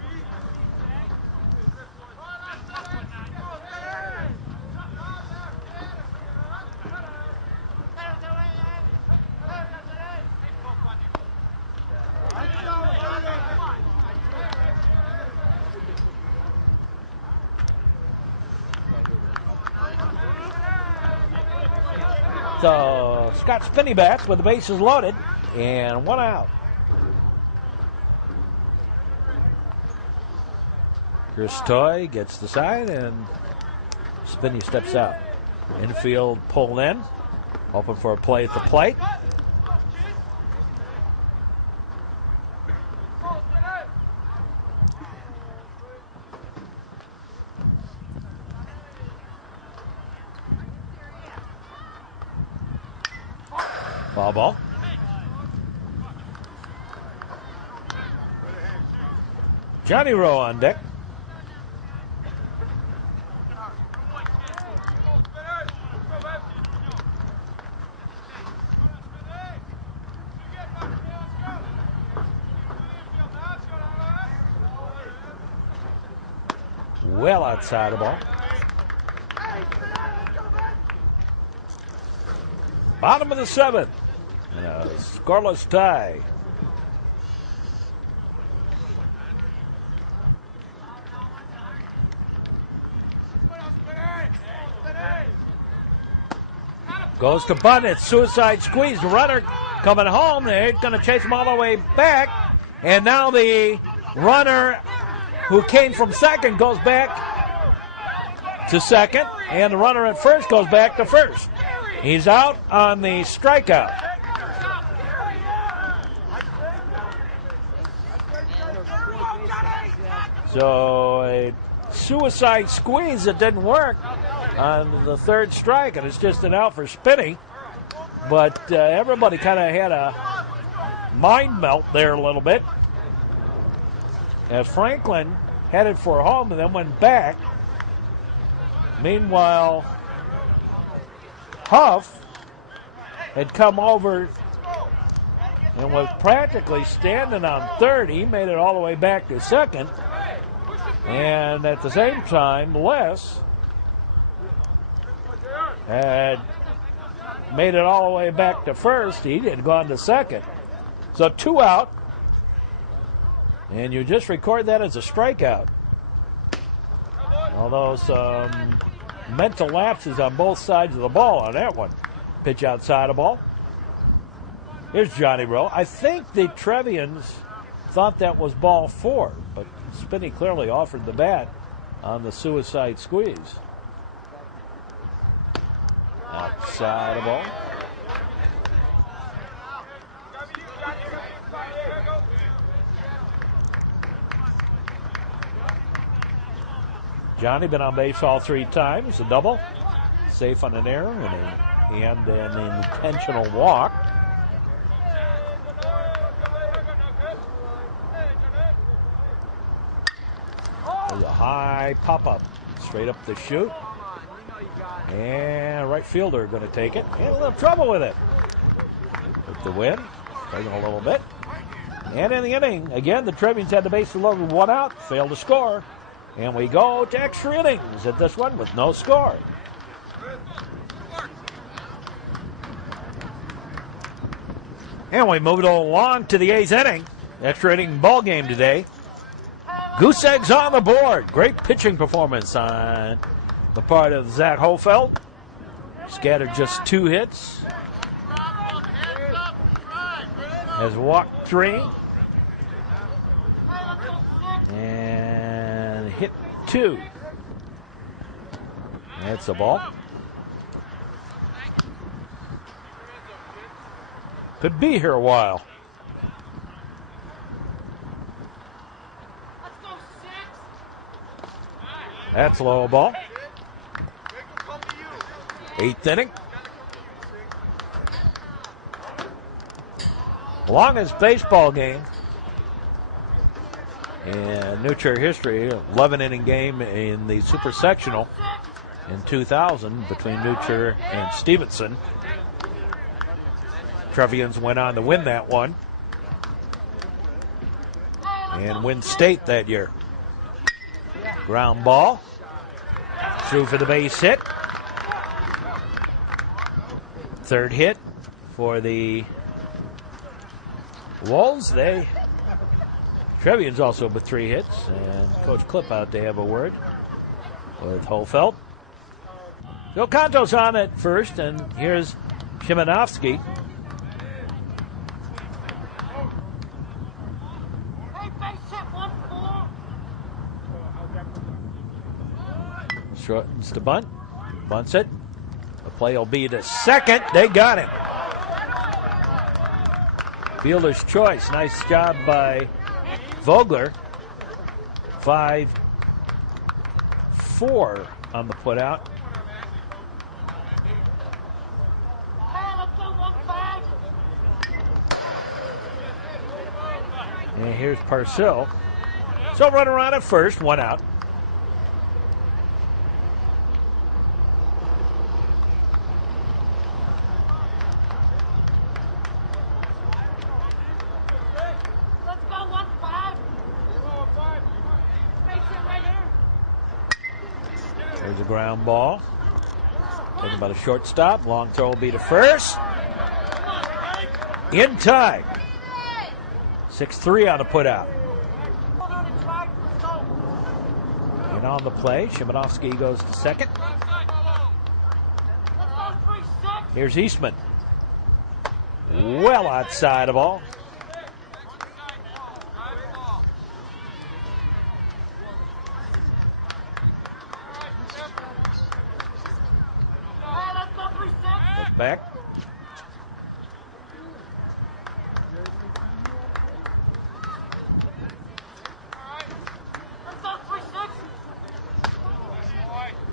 So Scott Spinney bats with the bases loaded and 1 out. Chris Toy gets the side and Spinney steps out. Infield pulled in, hoping for a play at the plate. Foul ball. Johnny Rowe on deck. well outside the ball. Bottom of the 7th. And a scoreless tie. Goes to bunt. It's suicide squeeze. The runner coming home. They're going to chase him all the way back. And now the runner who came from second goes back to second. And the runner at first goes back to first. He's out on the strikeout. So a suicide squeeze that didn't work on the 3rd strike, and it's just an out for Spinney. But everybody kind of had a mind melt there a little bit, as Franklin headed for home and then went back. Meanwhile, Huff had come over and was practically standing on 3rd. He made it all the way back to second. And at the same time, Les had made it all the way back to first. He had gone to second. So 2 out. And you just record that as a strikeout. Although some mental lapses on both sides of the ball on that one. Pitch outside the ball. Here's Johnny Rowe. I think the Trevians thought that was ball 4, but Spinney clearly offered the bat on the suicide squeeze. Outside the ball. Johnny been on base all 3 times. A double. Safe on an error and an intentional walk. There's a high pop-up. Straight up the chute. And right fielder going to take it. And a little trouble with it. With the wind. Taking a little bit. And in the inning, again, the Trevians had the bases loaded with 1 out. Failed to score. And we go to extra innings at this one with no score. And we moved along to the 8th inning. Extra inning ball game today. Goose eggs on the board. Great pitching performance on the part of Zach Hofeld. Scattered just 2 hits. Has walked 3. And hit 2. That's a ball. Could be here a while. That's a low ball. 8th inning. Longest baseball game in New Trier history. 11-inning game in the Super Sectional in 2000 between New Trier and Stevenson. Trevians went on to win that one and win state that year. Ground ball. Through for the base hit. 3rd hit for the Wolves. Trevians also with 3 hits. And Coach Clip out to have a word with Hofeld. Phil Conto's on at first, and here's Shimanovsky. Shortens to bunt. Bunts it. The play will be to second. They got him. Fielder's choice. Nice job by Vogler. 5-4 on the putout. And here's Parcell. So run around at first. 1 out. There's a ground ball. Taken by the shortstop. Long throw will be to first. In time. 6-3 on the putout. And on the play, Shimanovsky goes to second. Here's Eastman. Well outside of ball. Look back.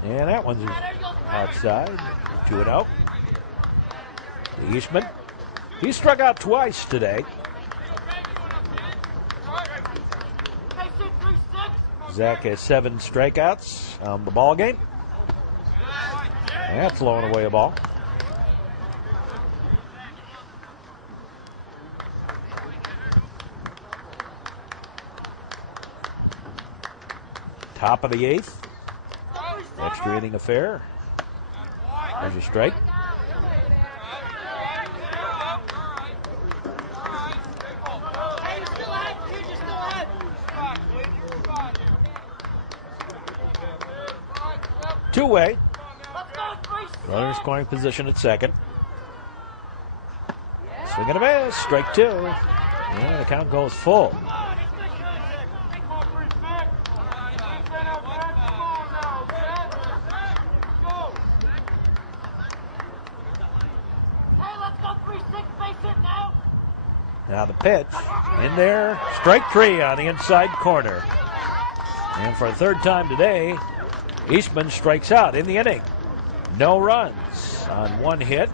And that one's outside. 2-0. The Eastman. He struck out twice today. Zach has 7 strikeouts on the ball game. That's blowing away a ball. Top of the 8th. Extra inning affair. There's a strike. Two-way. Runner scoring position at second. Swing and a miss. Strike 2. And the count goes full. Now the pitch. In there. Strike 3 on the inside corner. And for a third time today, Eastman strikes out in the inning. No runs on 1 hit.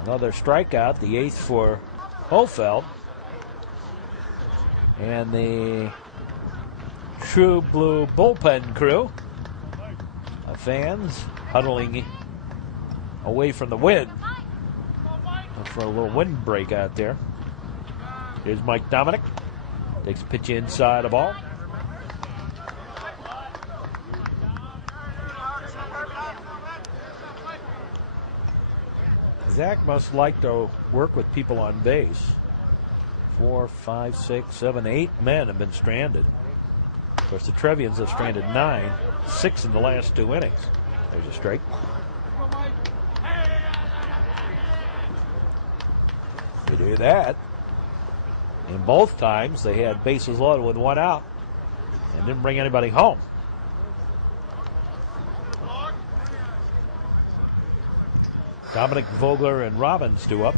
Another strikeout, the 8th for Hofeld. And the True Blue bullpen crew of fans huddling away from the wind. For a little wind break out there. Here's Mike Dominic. Takes a pitch inside a ball. Zach must like to work with people on base. 4, 5, 6, 7, 8 men have been stranded. Of course, the Trevians have stranded 9, 6 in the last 2 innings. There's a strike. You do that. And both times they had bases loaded with 1 out and didn't bring anybody home. Dominic, Vogler, and Robbins 2 up.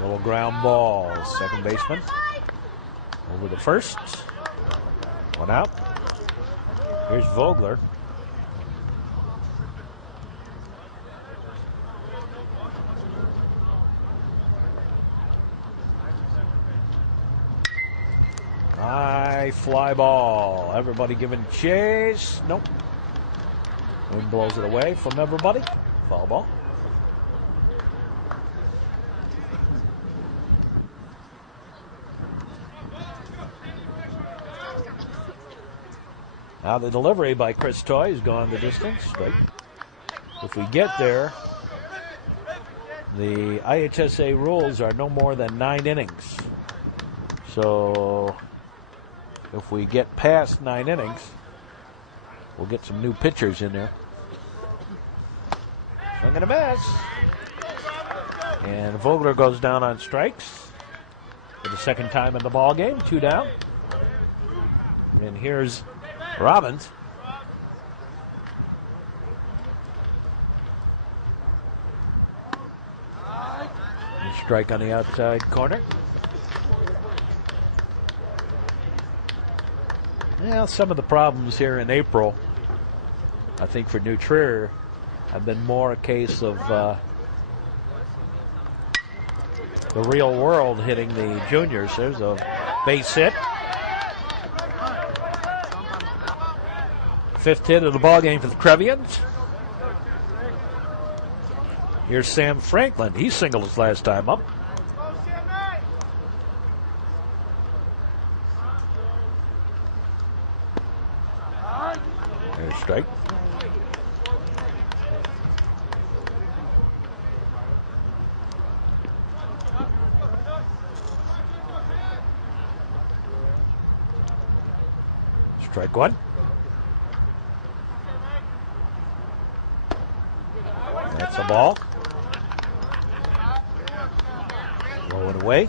Little ground ball. Second baseman over the first. 1 out. Here's Vogler. High fly ball. Everybody giving chase. Nope. Wind blows it away from everybody. Foul ball. Now the delivery by Chris Toy has gone the distance. Strike. If we get there, the IHSA rules are no more than 9 innings. So if we get past 9 innings, we'll get some new pitchers in there. Swing and a miss. And Vogler goes down on strikes for the second time in the ball game. 2 down. And here's Robbins. And strike on the outside corner. Yeah, some of the problems here in April, I think for New Trier, have been more a case of the real world hitting the juniors. There's a base hit. 5th hit of the ball game for the Trevians. Here's Sam Franklin. He singled his last time up. There's strike. Strike one. That's a ball. Low and away.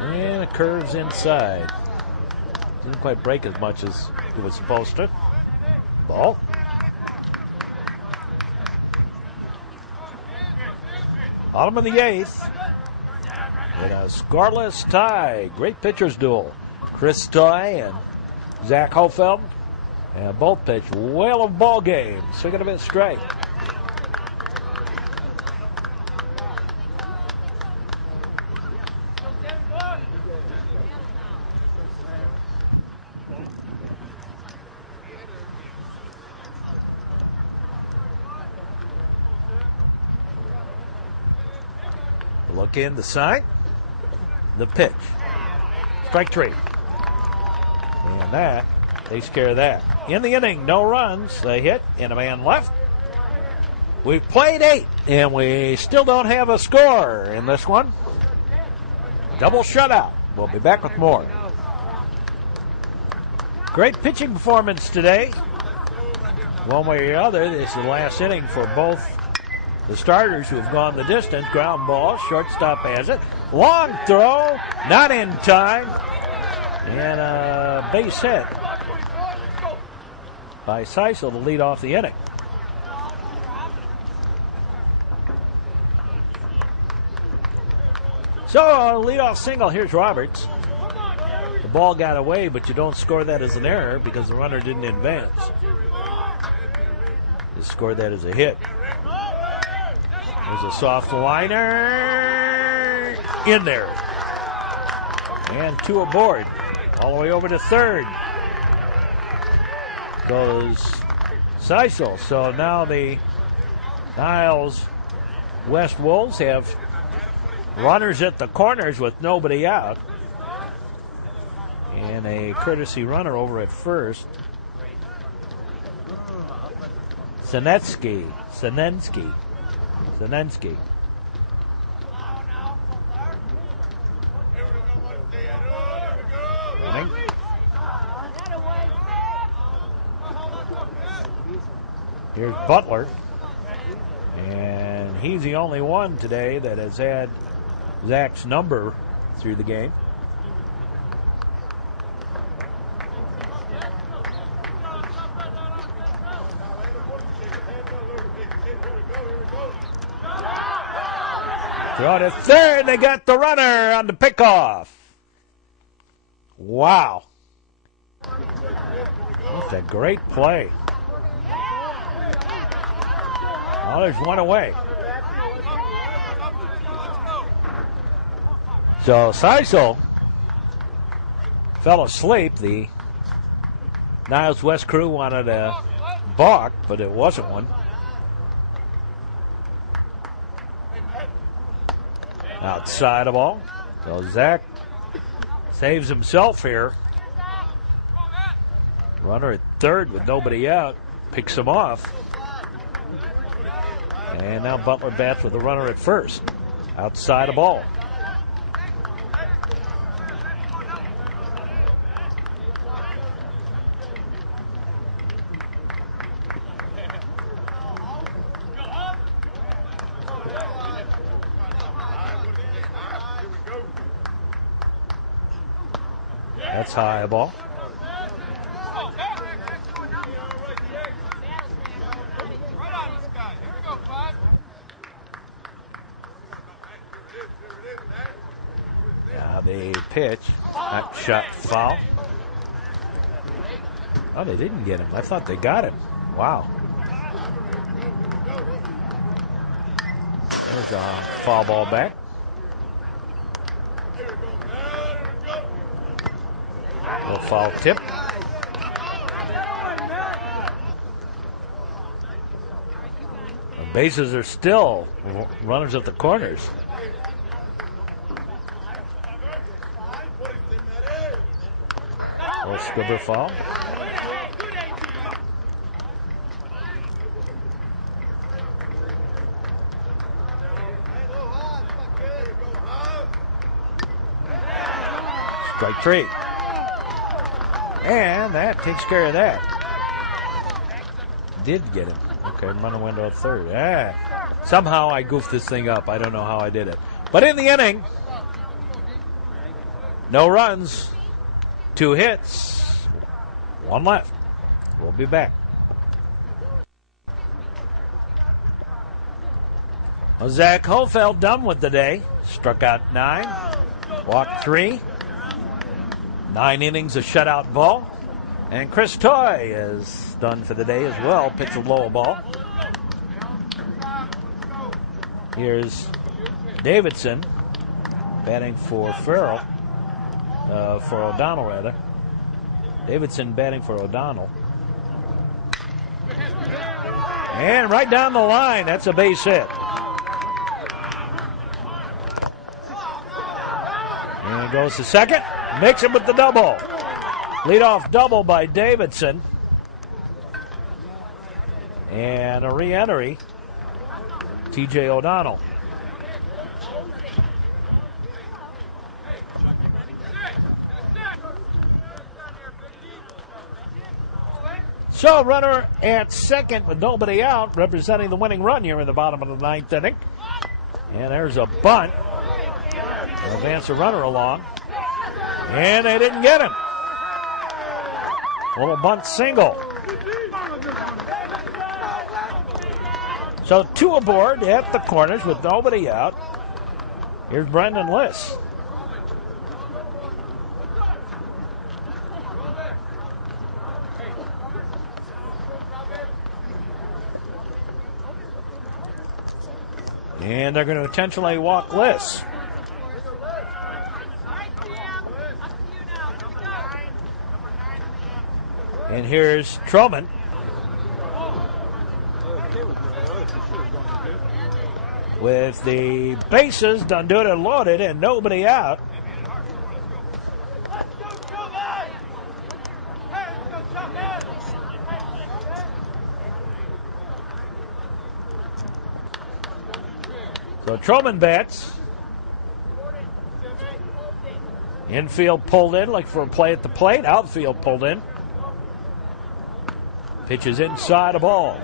And it curves inside. Didn't quite break as much as it was supposed to. Ball. Bottom of the eighth. In a scoreless tie. Great pitchers duel. Chris Toy and Zach Hofeld. And both pitch whale of ball game. Swinging a bit straight. Look in the sign. The pitch. Strike three. And that takes care of that. In the inning, no runs. A hit and a man left. We've played 8, and we still don't have a score in this one. Double shutout. We'll be back with more. Great pitching performance today. One way or the other, this is the last inning for both the starters who have gone the distance. Ground ball, shortstop has it. Long throw, not in time. And a base hit by Seisel to lead off the inning. So, leadoff single. Here's Roberts. The ball got away, but you don't score that as an error because the runner didn't advance. You score that as a hit. There's a soft liner in there. And 2 aboard. All the way over to third goes Seisel. So now the Niles West Wolves have runners at the corners with nobody out. And a courtesy runner over at first. Sinensky. Running. Here's Butler. And he's the only one today that has had Zach's number through the game. Throw to third. They got the runner on the pickoff. Wow. That's a great play. Oh, there's one away. So Seisel fell asleep. The Niles West crew wanted a balk, but it wasn't one. Outside of ball. So Zach saves himself here. Runner at third with nobody out. Picks him off. And now Butler bats with the runner at first. Outside of ball. That's high ball. Now the pitch. That shot foul. Oh, they didn't get him. I thought they got him. Wow. There's a foul ball back. A foul tip. The bases are still runners at the corners. Little Scribber foul. Strike 3. And that takes care of that. Did get him. Okay, running window at third. Somehow I goofed this thing up. I don't know how I did it. But in the inning, no runs, 2 hits, 1 left. We'll be back. Zach Hofeld done with the day. Struck out 9, walked 3. 9 innings, a shutout ball. And Chris Toy is done for the day as well. Pitched a low ball. Here's Davidson batting for Farrell. For O'Donnell, rather. Davidson batting for O'Donnell. And right down the line, that's a base hit. And goes to second. Makes it with the double. Leadoff double by Davidson. And a re-entry, T.J. O'Donnell. So, runner at second with nobody out, representing the winning run here in the bottom of the 9th inning. And there's a bunt. They'll advance a runner along. And they didn't get him. Little bunt single. So 2 aboard at the corners with nobody out. Here's Brendan Liss. And they're going to intentionally walk Liss. And here's Truman. With the bases done due and loaded and nobody out. So Truman bats. Infield pulled in, like for a play at the plate. Outfield pulled in. Pitches inside a ball.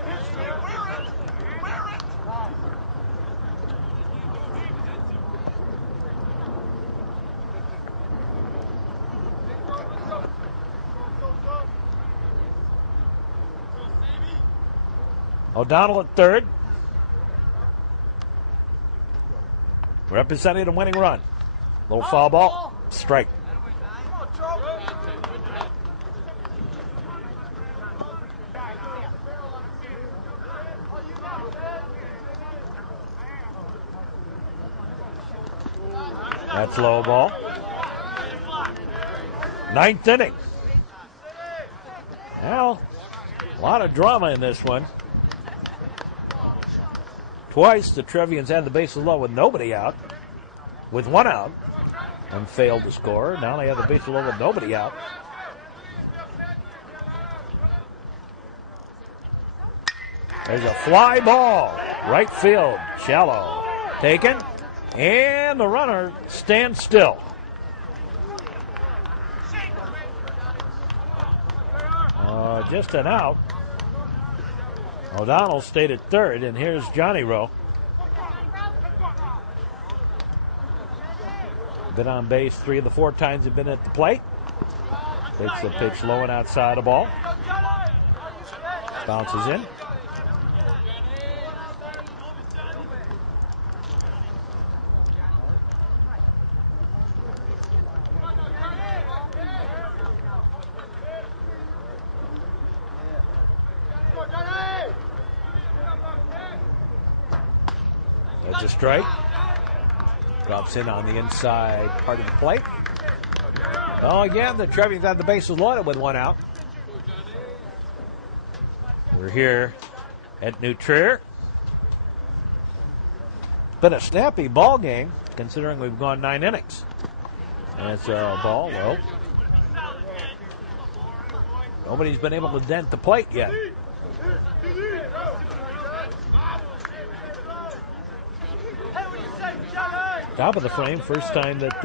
O'Donnell at third. Representing the winning run. Little foul ball. Strike. That's low ball. 9th inning. Well, a lot of drama in this one. Twice the Trevians had the bases low with nobody out. With 1 out. And failed to score. Now they have the bases low with nobody out. There's a fly ball. Right field. Shallow. Taken. And the runner stands still. Just an out. O'Donnell stayed at third, and here's Johnny Rowe. Been on base 3 of the 4 times he's been at the plate. Takes the pitch low and outside the ball. Bounces in. It's a strike. Drops in on the inside part of the plate. Oh, again, the Trevians had the bases loaded with one out. We're here at New Trier. Been a snappy ball game, considering we've gone 9 innings. That's a ball low. Nobody's been able to dent the plate yet. Top of the frame, first time that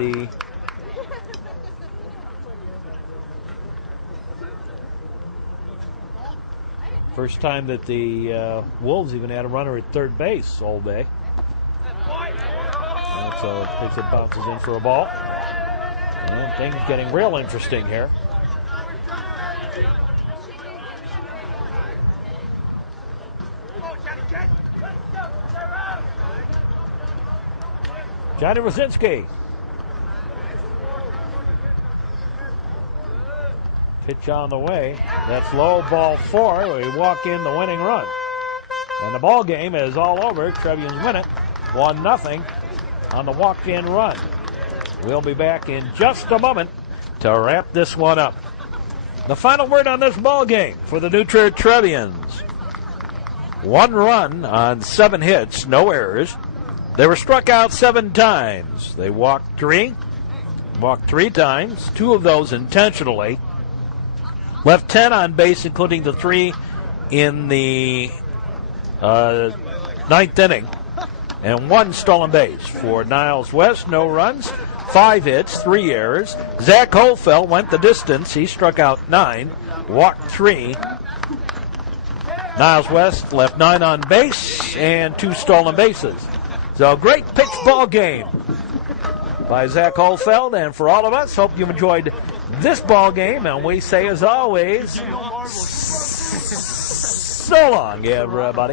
the Wolves even had a runner at third base all day. And so takes it, bounces in for a ball. And things getting real interesting here. Johnny Rosinski. Pitch on the way. That's low, ball 4. We walk in the winning run. And the ball game is all over. Trevians win it 1-0 on the walked-in run. We'll be back in just a moment to wrap this one up. The final word on this ball game for the New Trier Trevians. 1 run on 7 hits, no errors. They were struck out 7 times. They walked 3 times, 2 of those intentionally. Left 10 on base, including the 3 in the 9th inning. And 1 stolen base for Niles West, no runs, 5 hits, 3 errors. Zach Holfeld went the distance. He struck out 9, walked 3. Niles West left 9 on base and 2 stolen bases. So great pitch ball game by Zach Holfeld, and for all of us, hope you enjoyed this ball game, and we say as always, so long everybody.